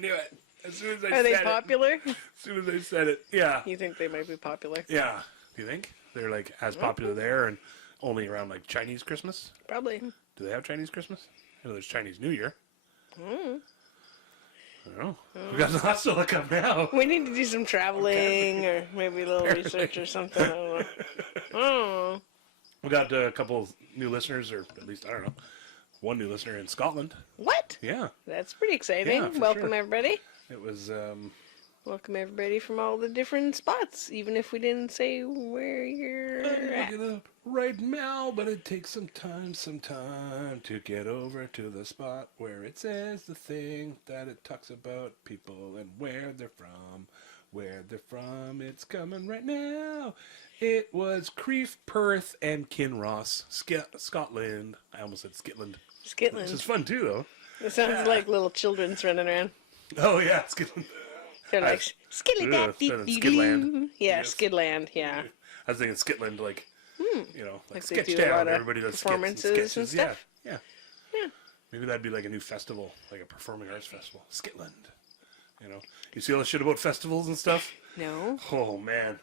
knew it. As soon as I Are said they it. popular? As soon as I said it. Yeah. You think they might be popular? Yeah. Do you think? They're like as popular there and only around like Chinese Christmas? Probably. Do they have Chinese Christmas? I know there's Chinese New Year. I don't know. We got lots to look up now. We need to do some traveling or maybe a little research or something. I don't know. Oh. We got a couple of new listeners, or at least, I don't know, one new listener in Scotland. What? Yeah. That's pretty exciting. Yeah, for Welcome, sure. everybody. It was, welcome everybody from all the different spots, even if we didn't say where you're at. Look it up right now, but it takes some time to get over to the spot where it says the thing that it talks about people and where they're from. Where they're from, it's coming right now. It was Crieff, Perth, and Kinross, Scotland. I almost said Skitland. Which is Skitland. fun too, though. It sounds like little children's running around. Oh yeah, Skitland. They're like, Skidland. Yeah, Yes. Skidland, yeah. I was thinking Skitland, like, you know, like Like they Sketch do a lot Town. of Everybody does performances skits and sketches. stuff? Yeah. Yeah. Maybe that'd be like a new festival, like a performing arts festival. Skitland. You know, you see all the shit about festivals and stuff? No? Oh, man.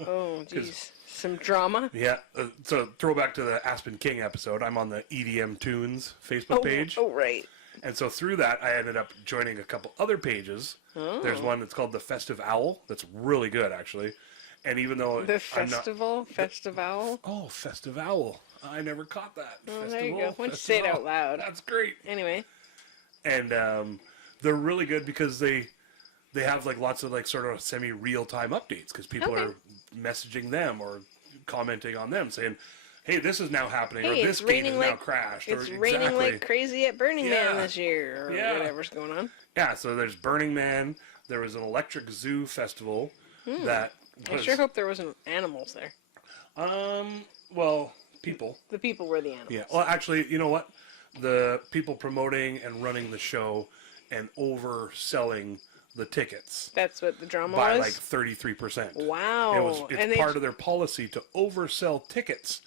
Oh, jeez. Some drama? Yeah. So, throwback to the Aspen King episode. I'm on the EDM Tunes Facebook page. Oh, right. And so through that, I ended up joining a couple other pages. Oh. There's one that's called the Festive Owl. That's really good, actually. And even though The I'm not... festival? Festival? Oh, Festive Owl. I never caught that. Oh, Festival, there you go. Why don't you say it Festival. out loud? That's great. Anyway. And they're really good because they have like lots of like sort of semi-real-time updates because people are messaging them or commenting on them saying, hey, this is now happening, or Hey, this it's game raining is now like crashed. It's or raining exactly. like crazy at Burning Man Yeah. this year, or Yeah. whatever's going on. Yeah, so there's Burning Man. There was an Electric Zoo festival that I was, sure hope there wasn't animals there. well, people. The people were the animals. Yeah. Well, actually, you know what? The people promoting and running the show and overselling the tickets That's what the drama by was? like 33%. Wow. It's part of their policy to oversell tickets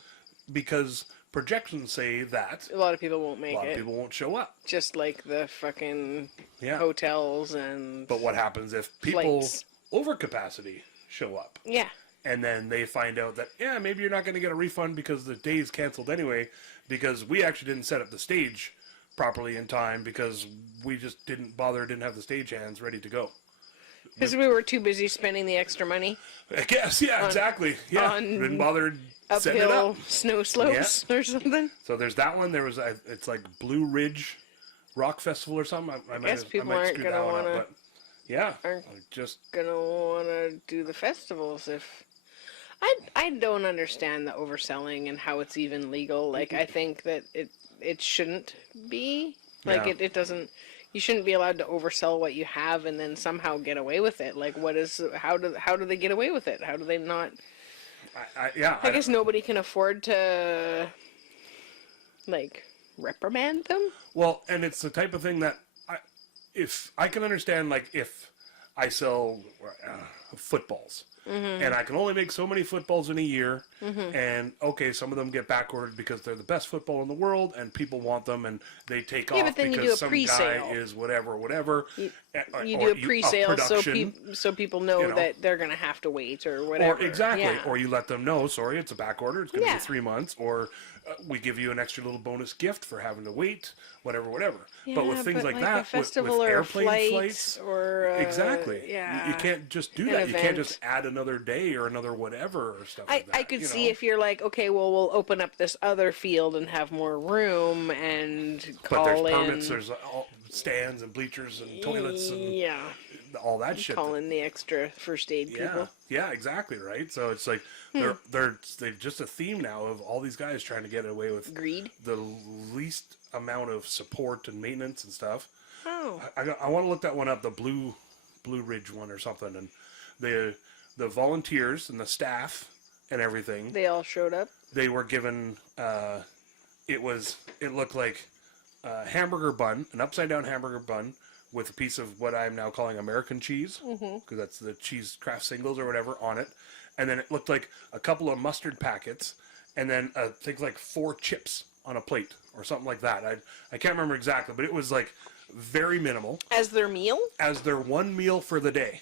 because projections say that a lot of people won't a make lot it. of people won't show up. Just like the fucking Yeah. hotels and... But what happens if people Flights. over capacity show up? Yeah. And then they find out that, yeah, maybe you're not going to get a refund because the day's canceled anyway, because we actually didn't set up the stage properly in time because we just didn't have the stage hands ready to go. Because we were too busy spending the extra money. I guess, yeah, exactly. Yeah, on didn't bother setting it Uphill up. snow slopes or something. So there's that one. There was, it's like Blue Ridge Rock Festival or something. I guess might people screw aren't that gonna one up, wanna- but yeah, aren't just Gonna want to do the festivals if... I don't understand the overselling and how it's even legal. Like, I think that it shouldn't be. Like, Yeah. it doesn't... You shouldn't be allowed to oversell what you have and then somehow get away with it. Like, how do they get away with it? How do they not... I guess nobody can afford to, like, reprimand them. Well, and it's the type of thing that if I can understand, like, if I sell footballs, and I can only make so many footballs in a year, and okay, some of them get back ordered because they're the best football in the world, and people want them, and they take Yeah, off but then you do because a some pre-sale. guy is whatever. You or do a pre-sale so people know, you know. that they're gonna have to wait or whatever. Or exactly, Yeah. or you let them know, sorry, it's a back order, it's going to Yeah. be 3 months, or we give you an extra little bonus gift for having to wait, whatever. But with things like a that, festival with or a airplane flight flights, or exactly, yeah, you can't just do an that. You can't event. just add another day or another whatever or stuff like that. I could you see know? if you're like, okay, well, we'll open up this other field and have more room and But call there's in. permits, there's all stands and bleachers and toilets and Yeah, all that shit. call in the extra first aid people. Yeah, exactly, right? So it's like they're just a theme now of all these guys trying to get away with Greed. the least amount of support and maintenance and stuff. Oh, I want to look that one up, the Blue Ridge one or something, and the volunteers and the staff and everything. they all showed up. They were given it looked like a hamburger bun, an upside down hamburger bun with a piece of what I'm now calling American cheese, because that's the cheese craft singles or whatever on it, and then it looked like a couple of mustard packets, and then I think like 4 chips on a plate or something like that. I can't remember exactly, but it was like very minimal As their meal? as their one meal for the day.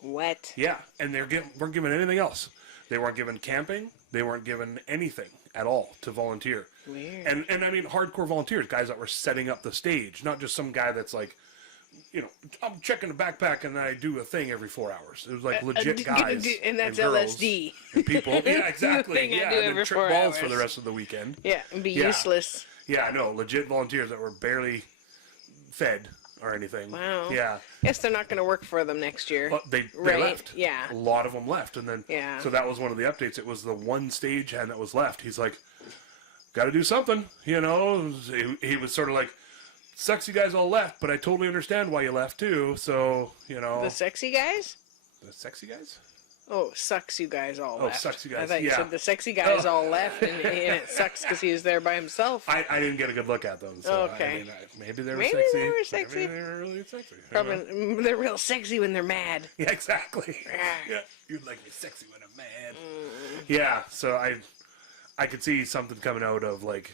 What? Yeah, and weren't given anything else. They weren't given camping. They weren't given anything at all to volunteer. Weird. And I mean hardcore volunteers, guys that were setting up the stage, not just some guy that's like, you know, I'm checking a backpack and I do a thing every 4 hours. It was like legit guys and that's girls LSD. and people. Yeah, exactly. thing I Yeah, do and every then trip 4 balls for hours. the rest of the weekend. Yeah, and be Yeah. useless. Yeah, no, legit volunteers that were barely fed or anything. Wow. Yeah. Guess they're not going to work for them next year. Well, they Right? left. Yeah. A lot of them left, and then Yeah. so that was one of the updates. It was the one stagehand that was left. He's like, got to do something, you know. He was sort of like, sucks you guys all left, but I totally understand why you left too. So you know, The sexy guys? the sexy guys. Oh, sucks you guys all left. Sucks you guys, I thought you yeah. said the sexy guys all left, and it sucks because he was there by himself. I didn't get a good look at them. So Okay. I mean, maybe they were Maybe sexy. they were sexy. Maybe they were really sexy. I don't know. Probably, they're real sexy when they're mad. Yeah, exactly. Yeah, you'd like me sexy when I'm mad. Yeah, so I could see something coming out of like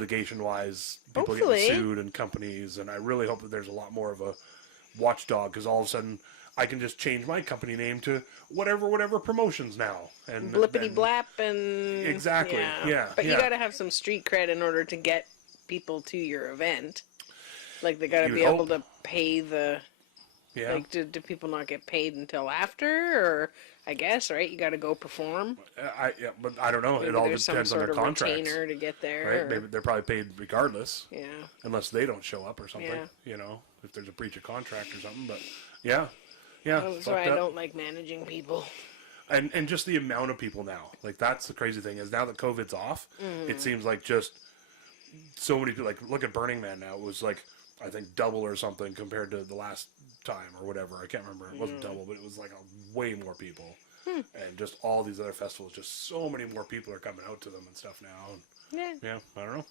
litigation-wise, people Hopefully. getting sued and companies, and I really hope that there's a lot more of a watchdog because all of a sudden I can just change my company name to whatever promotions now and Blippity blap and Exactly, yeah, But you yeah. got to have some street cred in order to get people to your event. Like they got to You be would able hope. to pay the. Yeah. Like, do people not get paid until after? Or I guess right, you got to go perform. Yeah, but I don't know. Maybe It all there's depends some on sort their of contracts, retainer to get there. right? or- Maybe they're probably paid regardless, Yeah. unless they don't show up or something. Yeah. You know, if there's a breach of contract or something. But yeah, yeah. That's why fucked I up. don't like managing people. And just the amount of people now, like that's the crazy thing is now that COVID's off, it seems like just so many people. Like look at Burning Man now; it was like I think double or something compared to the last time or whatever. I can't remember. It wasn't double, but it was like way more people. And just all these other festivals, just so many more people are coming out to them and stuff now. And Yeah. yeah, I don't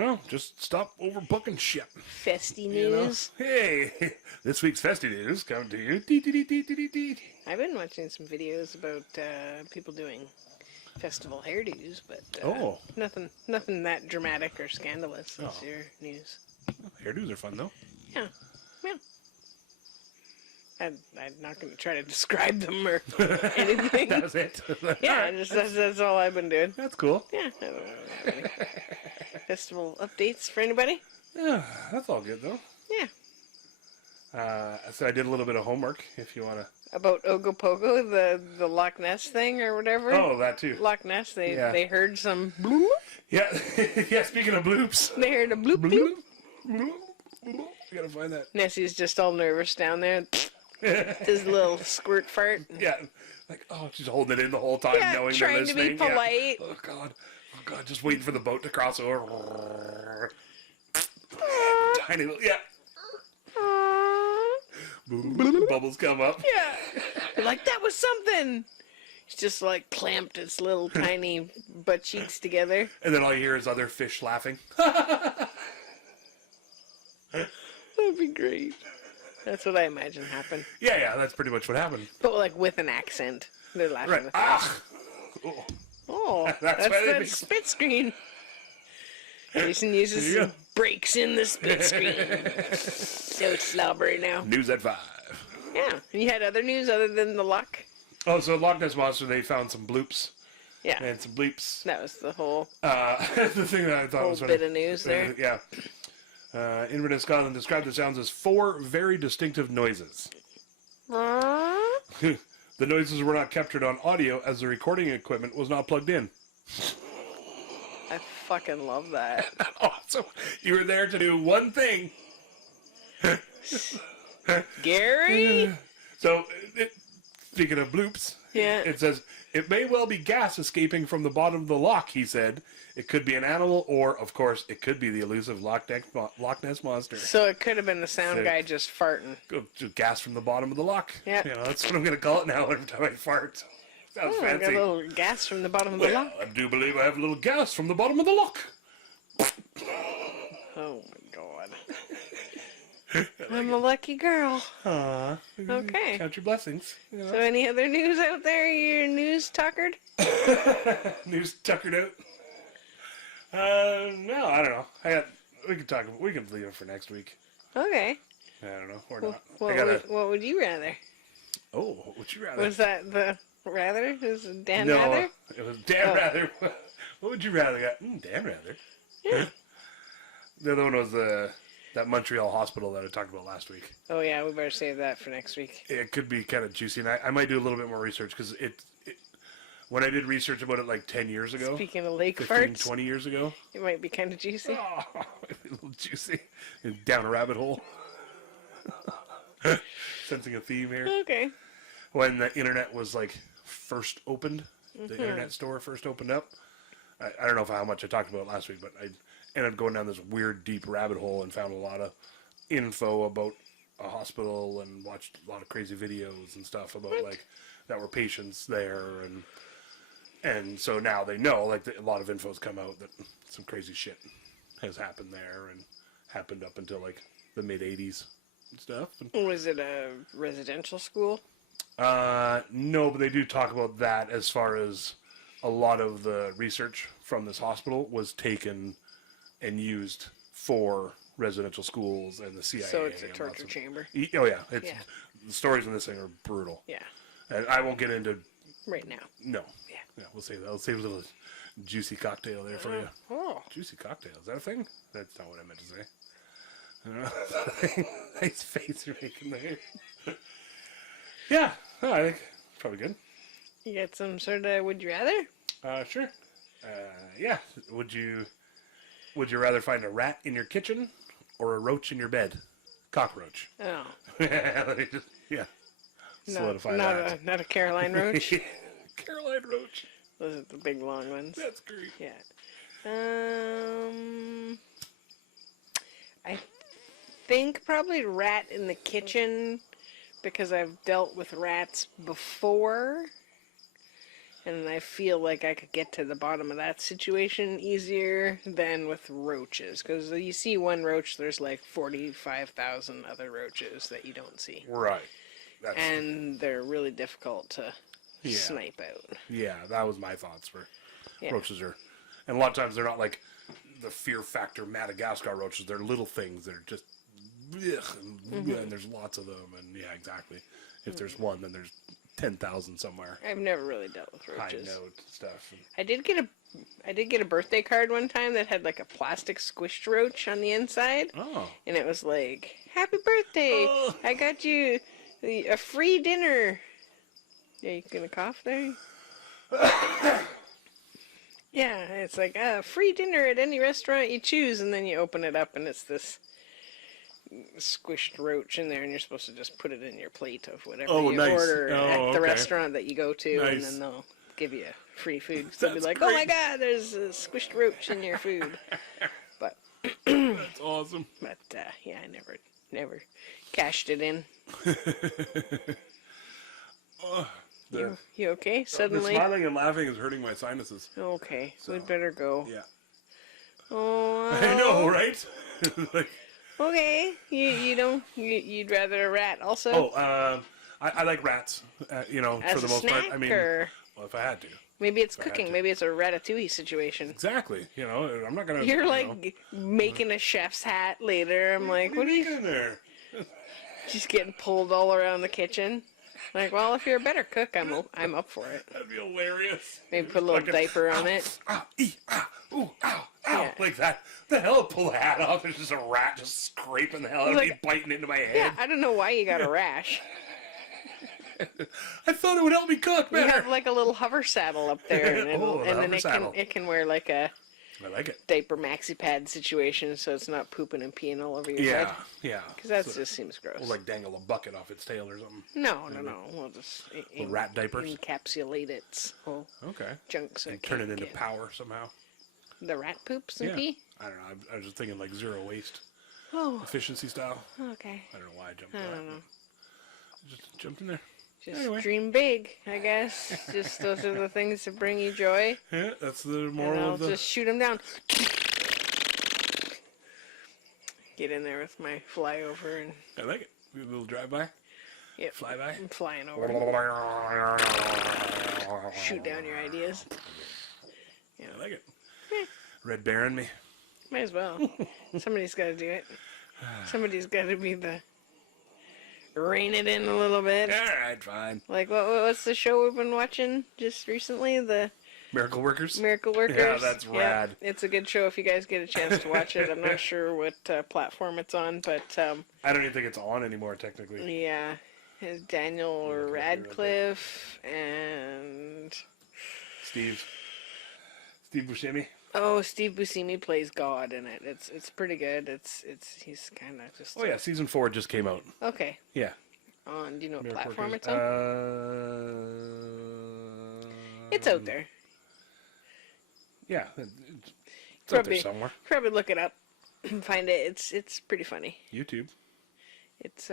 know. Just stop overbooking shit. Festy You know? news. Hey, this week's Festy News come to you. Dee, dee, dee, dee, dee, dee, dee. I've been watching some videos about people doing festival hairdos, but nothing that dramatic or scandalous this Oh. year news. Hairdos are fun though. Yeah. I'm not going to try to describe them or anything. That's it. Yeah, that's all I've been doing. That's cool. Yeah. I don't know. Any festival updates for anybody? Yeah, that's all good though. Yeah. So I did a little bit of homework. If you want to. About Ogopogo, the Loch Ness thing or whatever. Oh, that too. Loch Ness, Yeah. they heard some bloop. Yeah, yeah. Speaking of bloops. They heard a bloop bloop. You gotta find that. Nessie's just all nervous down there. His little squirt fart. Yeah, like she's holding it in the whole time, Yeah, knowing trying they're to listening. be polite. Yeah. Oh god, just waiting for the boat to cross over. Tiny little, yeah. Bubbles come up. Yeah. They're like, that was something. He's just like clamped its little tiny butt cheeks together. And then all you hear is other fish laughing. That'd be great. That's what I imagine happened. Yeah, that's pretty much what happened. But like with an accent. They're laughing Right. with an accent. Oh. Oh, That's that's why they that make- spit screen. Jason uses There you some go. breaks in the spit screen. So slobbery now. News at 5. Yeah. And you had other news other than the luck? Oh, so Loch Ness Monster, they found some bloops Yeah. and some bleeps. That was the whole The thing that I thought whole was bit funny. of news there. Yeah. Inverness, Scotland described the sounds as 4 very distinctive noises. The noises were not captured on audio as the recording equipment was not plugged in. I fucking love that. Oh, so you were there to do one thing. Gary? So, speaking of bloops, Yeah. it says, it may well be gas escaping from the bottom of the loch, he said. It could be an animal, or, of course, it could be the elusive Loch Ness Monster. So it could have been the sound Sick. guy just farting. Just gas from the bottom of the loch. Yeah. You know, that's what I'm going to call it now every time I fart. Sounds Oh, I got fancy. a little gas from the bottom of the Well, lock. I do believe I have a little gas from the bottom of the loch. Oh my god. I'm a lucky girl. Aww. Okay. Count your blessings. You know. So any other news out there? You're news tuckered? News tuckered out. No, I don't know. We can leave it for next week. Okay. I don't know, or not. What would you rather? Oh, what would you rather? Was that the rather? Is it Dan no, rather? it was Dan Oh. Rather. What would you rather get? Dan Rather. Yeah. The other one was that Montreal hospital that I talked about last week. Oh yeah, we better save that for next week. It could be kind of juicy, and I might do a little bit more research because when I did research about it like 10 years ago, Speaking of lake 15, farts, 20 years ago, it might be kind of juicy. oh, a little juicy, and down a rabbit hole. Sensing a theme here. Okay. When the internet was like first opened, the internet store first opened up. I don't know how much I talked about it last week, but I ended up going down this weird deep rabbit hole and found a lot of info about a hospital and watched a lot of crazy videos and stuff about like that were patients there, and so now they know like a lot of info's come out that some crazy shit has happened there and happened up until like the mid 80s and stuff. And, Was it a residential school? no, but they do talk about that as far as a lot of the research from this hospital was taken and used for residential schools and the CIA. So it's a and torture chamber. Oh yeah, it's Yeah. the stories in this thing are brutal. Yeah. And I won't get into Right now. no. Yeah. Yeah, we'll save that. I'll save a little juicy cocktail there for you. Oh. Juicy cocktail, is that a thing? That's not what I meant to say. I don't know. Nice face you're making there. Yeah, oh, I think probably good. You got some sort of would you rather? Sure. Yeah. Would you rather find a rat in your kitchen or a roach in your bed? Cockroach. Oh. Let me just solidify that. Not a Caroline roach. Caroline roach. Those are the big long ones. That's great. Yeah. I think probably rat in the kitchen because I've dealt with rats before. And I feel like I could get to the bottom of that situation easier than with roaches. Because you see one roach, there's like 45,000 other roaches that you don't see. Right. And they're really difficult to snipe out. Yeah, that was my thoughts for Yeah. roaches are. And a lot of times they're not like the Fear Factor Madagascar roaches. They're little things that are just... and there's lots of them. And yeah, exactly. If there's one, then there's 10,000 somewhere. I've never really dealt with High roaches. note stuff. I did get a birthday card one time that had like a plastic squished roach on the inside. Oh. And it was like, "Happy birthday! Oh. I got you a free dinner." Yeah, you gonna cough there? Yeah, it's like free dinner at any restaurant you choose, and then you open it up and it's this squished roach in there, and you're supposed to just put it in your plate of whatever you nice. order at the Okay. restaurant that you go to, and Nice. then they'll give you free food. So they'll be That's like, "Oh my great. God, there's a squished roach in your food." But That's awesome. yeah, I never cashed it in. You okay? The Suddenly? smiling and laughing is hurting my sinuses. Okay, So, we'd better go. Yeah. Oh. I know, right? Like, Okay, you'd rather a rat also? I like rats, As for the a most snack, part. I mean, or well, if I had to. maybe it's I had cooking. to. Maybe it's a ratatouille situation. Exactly. I'm not going to... You're like making a chef's hat later. I'm like, what are you in there? just getting pulled all around the kitchen? Like, well, if you're a better cook, I'm up for it. That'd be hilarious. Maybe put a little Fucking, diaper on it. Ooh, ow, Yeah. like that. The hell, pull the hat off. There's just a rat just scraping the hell out of me, Like- biting into my head. Yeah, I don't know why you got a rash. I thought it would help me cook You better. have like a little hover saddle up there, and, Oh, the and then hover saddle. it can wear like a I like it. diaper maxi pad situation, so it's not pooping and peeing all over your Yeah, head. yeah. Because that So just seems gross. we'll like dangle a bucket off its tail or something. No. We'll just rat diapers? encapsulate its whole Okay. junk so And it turn it can't into get- power somehow. The rat poops and Yeah. pee? I don't know. I was just thinking like zero waste, Oh, efficiency style. okay. I don't know why I jumped. I to that, don't know. but Just jumped in there. Just Anyway. dream big, I guess. Just those are the things that bring you joy. Yeah, that's the And moral I'll of the. just shoot them down. Get in there with my flyover and I like it. A little drive by. yep, Fly by. I'm flying over. Shoot down your ideas. I like it. Red Baron me. Might as well. Somebody's got to do it. Somebody's got to be the rein it in a little bit. All right, fine. Like what's the show we've been watching just recently? The Miracle Workers. Miracle Workers. Yeah, that's Yeah, rad. it's a good show if you guys get a chance to watch it. I'm not sure what platform it's on, but I don't even think it's on anymore, technically. yeah, it's Daniel Look right there. Radcliffe and Steve Buscemi. Oh, Steve Buscemi plays God in it. It's pretty good. He's kind of just. Oh yeah, season 4 just came out. Okay. Yeah. On, do you know what Miracle platform Workers. it's on? It's out there. Yeah, it's out there somewhere. Probably look it up and find it. It's pretty funny. YouTube. It's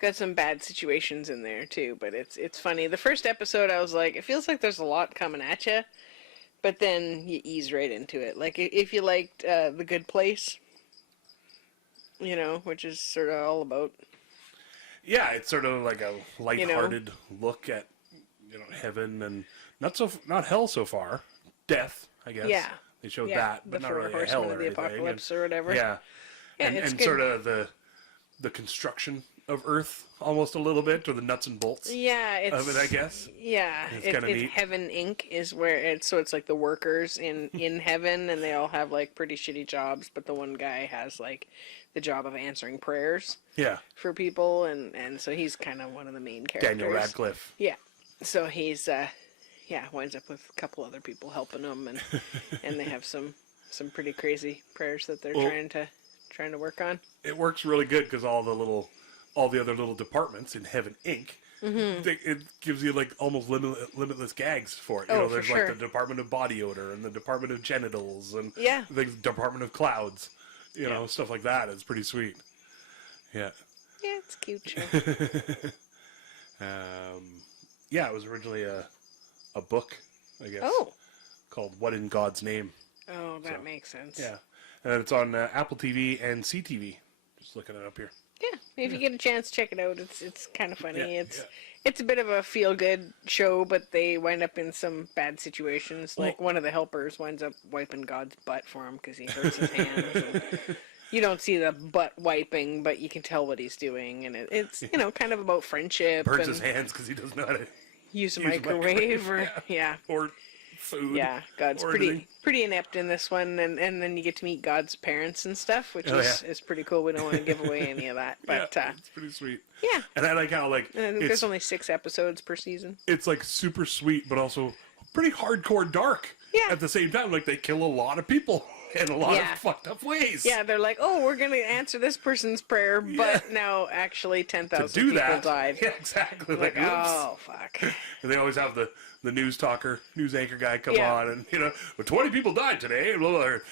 got some bad situations in there too, but it's funny. The first episode, I was like, it feels like there's a lot coming at you, but then you ease right into it. Like if you liked The Good Place, you know, which is sort of all about. Yeah, it's sort of like a lighthearted look at heaven and not hell so far, death, I guess. Yeah, they showed that, but the not really Horsemen hell of or the anything. Apocalypse or whatever. Yeah, and it's good. sort of the construction of Earth almost a little bit, or the nuts and bolts. Yeah, of it, I guess. Yeah, it's neat. Heaven Inc. is where it's like the workers in heaven, and they all have like pretty shitty jobs, but the one guy has like the job of answering prayers. Yeah. For people, and so he's kind of one of the main characters. Daniel Radcliffe. Yeah, so he's winds up with a couple other people helping him, and they have some pretty crazy prayers that they're trying to work on. It works really good because all the other little departments in Heaven Inc. It gives you like almost limitless gags for it. There's for sure. like the Department of Body Odor and the Department of Genitals and the Department of Clouds. Stuff like that. It's pretty sweet. Yeah. Yeah, it's cute. Show. It was originally a book, I guess. Oh. Called What in God's Name. Oh, that makes sense. Yeah. And it's on Apple TV and CTV. Just looking it up here. Yeah, if you get a chance, check it out. It's kind of funny. Yeah, It's a bit of a feel-good show, but they wind up in some bad situations. Like one of the helpers winds up wiping God's butt for him because he hurts his hands. And you don't see the butt wiping, but you can tell what he's doing, and it's kind of about friendship. Burns his hands because he doesn't know how to use a microwave or or food. Yeah, God's pretty inept in this one, and then you get to meet God's parents and stuff, which is pretty cool. We don't want to give away any of that, but it's pretty sweet. Yeah, and I like how and I think there's only 6 episodes per season. It's like super sweet, but also pretty hardcore dark. Yeah. At the same time, like they kill a lot of people in a lot of fucked up ways. Yeah, they're like, oh, we're gonna answer this person's prayer, but now actually 10,000 people died. Yeah, exactly. Like oh fuck. And they always have the news anchor guy come on, and 20 people died today. Blah, blah, or,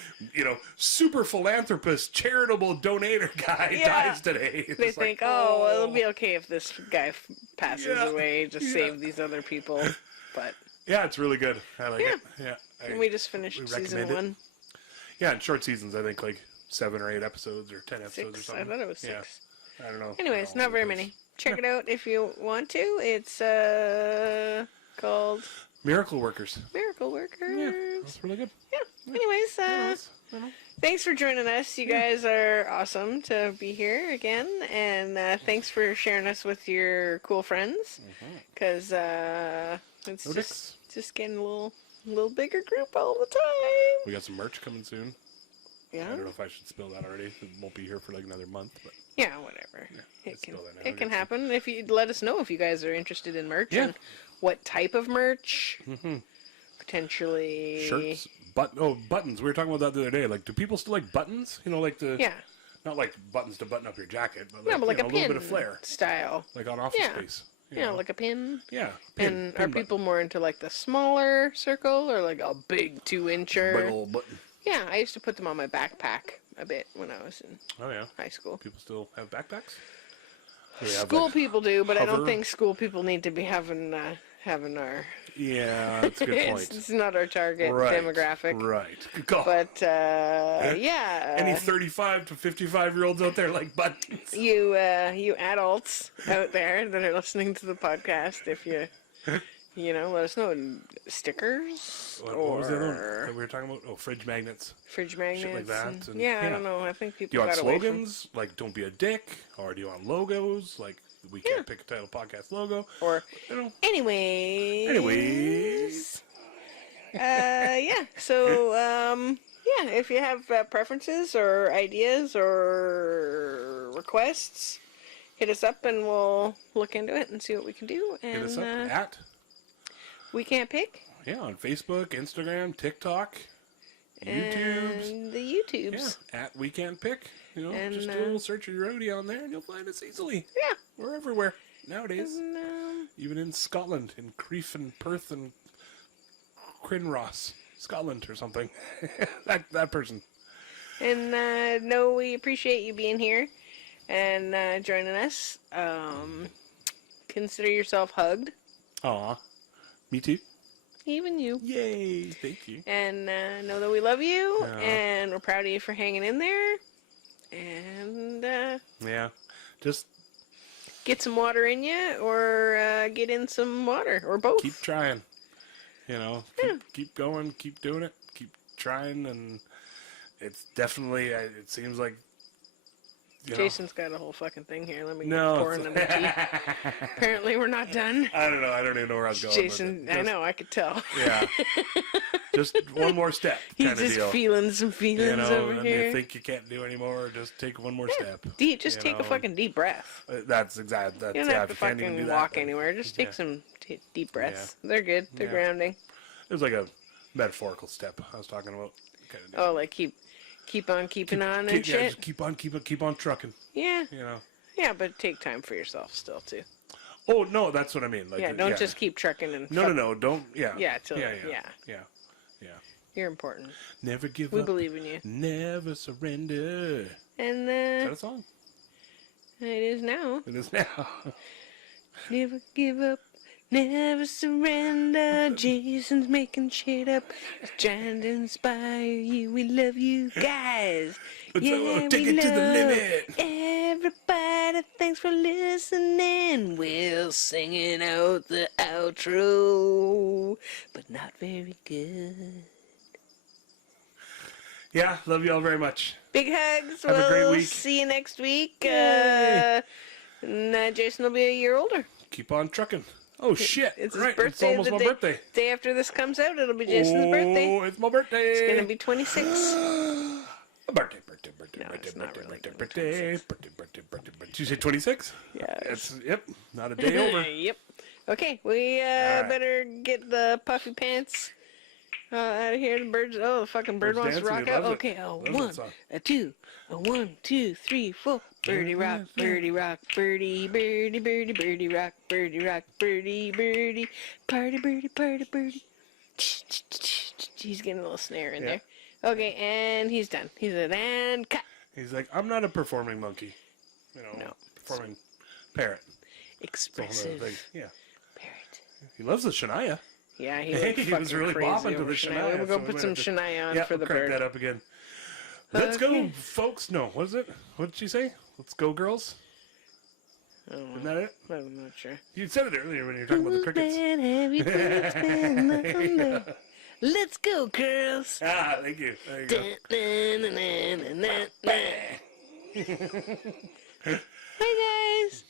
super philanthropist, charitable donator guy dies today. It's they think, well, it'll be okay if this guy passes away. Just save these other people. But yeah, it's really good. I like it. Yeah. And we just finished season 1. Yeah, in short seasons, I think like 7 or 8 episodes or 10 episodes or something. I thought it was 6. Yeah. I don't know. Anyways, not very many. Check it out if you want to. It's called Miracle Workers. Miracle Workers. Yeah, that's really good. Yeah. Anyways, thanks for joining us. You guys are awesome to be here again, and thanks for sharing us with your cool friends. Because it's just getting a little bigger group all the time. We got some merch coming soon. Yeah. I don't know if I should spill that already. It won't be here for like another month, but yeah, whatever. Yeah, it can happen. If you let us know if you guys are interested in merch and what type of merch. Potentially shirts, buttons. We were talking about that the other day. Like, do people still like buttons? Like the not like buttons to button up your jacket, but like, a little pin bit of flair style, like on Office Space. Like a pin. Yeah. Pin are people more into like the smaller circle or like a big 2-incher? Big old button. Yeah, I used to put them on my backpack a bit when I was in high school. People still have backpacks? School people do, but hover. I don't think school people need to be having our... Yeah, that's a good point. It's not our target demographic. Right. God. But, yeah. Any 35 to 55-year-olds out there like buttons? You adults out there that are listening to the podcast, if you... let us know. Stickers? What was the other one that we were talking about? Oh, fridge magnets. Fridge magnets. Shit like that. And, I don't know. I think people do you want got slogans? Like, don't be a dick? Or do you want logos? Like, we can't pick a title podcast logo. Or, anyways. So, if you have preferences or ideas or requests, hit us up and we'll look into it and see what we can do. And, hit us up at We Can't Pick. Yeah, on Facebook, Instagram, TikTok, YouTubes. And the YouTubes. Yeah, at We Can't Pick. You know, And, just do a little search of your roadie on there and you'll find us easily. Yeah. We're everywhere nowadays. And, Even in Scotland, in Crieff and Perth and Kinross, Scotland or something. that person. And no, we appreciate you being here and joining us. Consider yourself hugged. Aw, me too. Even you. Yay, thank you. And know that we love you, and we're proud of you for hanging in there. And Yeah, just get some water in you, or get in some water, or both. keep trying. You know, keep going, keep doing it, keep trying, and it's definitely, it seems like, you know. Jason's got a whole fucking thing here. Let me No, pour another tea. Apparently we're not done. I don't know, I don't even know where I was going. Jason, but I know, I could tell. Yeah. Just one more step kind He's of just deal. feeling some feelings You know, over and here. you think you can't do anymore, just take one more step. Just you take a know, fucking deep breath. That's exactly, that's, You don't yeah, have if to you can't even do fucking that, walk then- anywhere. Just take yeah. some deep breaths. They're good. They're Yeah. grounding. It was like a metaphorical step I was talking about. Kind of Oh, like keep on keeping on and yeah, shit. just keep on trucking. Yeah. You know. Yeah, but take time for yourself still too. Oh no, that's what I mean. Like, Yeah, don't just keep trucking and No, don't. Yeah. Yeah, Yeah. You're important. Never give We up. believe in you. Never surrender. Is And that a song? it is now. It is now. Never give up, never surrender. Jason's making shit up, trying to inspire you. We love you guys. Yeah, take we it to the love limit. everybody. Thanks for listening. We're singing out the outro, but not very good. Yeah, love you all very much. Big hugs. Have a great We'll week. see you next week. Yay. And Jason will be a year older. Keep on trucking. Oh shit! It's his right, birthday. it's almost the my day, birthday. Day after this comes out, it'll be Jason's birthday. Oh, it's my birthday. It's gonna be 26. Birthday. No, it's not really gonna be Birthday. Did you say 26? Yes. It's, yep, not a day over. Yep. Okay, we better get the puffy pants out of here. The birds. Oh, the fucking bird Bird's wants to dancing, rock he out. loves it. Okay. Oh, Loves that one, song. a two, a 1, 2, 3, 4. Birdie rock, birdie rock, birdie, birdie, birdie, birdie rock, birdie, birdie, party, birdie, birdie. He's getting a little snare in there. Okay, and he's done. He said, and cut. He's like, I'm not a performing monkey. You know, No. performing parrot. It's a whole other Expressive thing. Yeah. parrot. He loves the Shania. Yeah, he, He fucking was really crazy bopping to over the Shania. We'll so go we put might some have to- Shania on yeah, for the we'll crank bird. that up again. Let's go, Okay. folks. No, what is it? What did she say? Let's go, girls. Isn't that it? I'm not sure. You said it earlier when you were talking about the crickets. Let's go, girls. Ah, thank you. There you go. Hi, guys.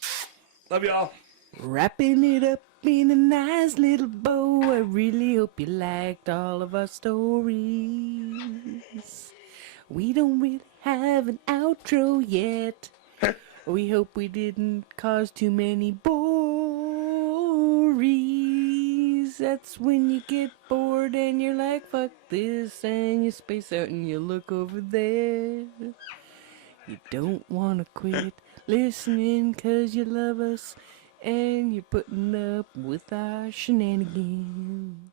Love y'all. Wrapping it up in a nice little bow. I really hope you liked all of our stories. We don't really have an outro yet. We hope we didn't cause too many bories. That's when you get bored and you're like, fuck this, and you space out and you look over there. You don't want to quit listening 'cause you love us and you're putting up with our shenanigans.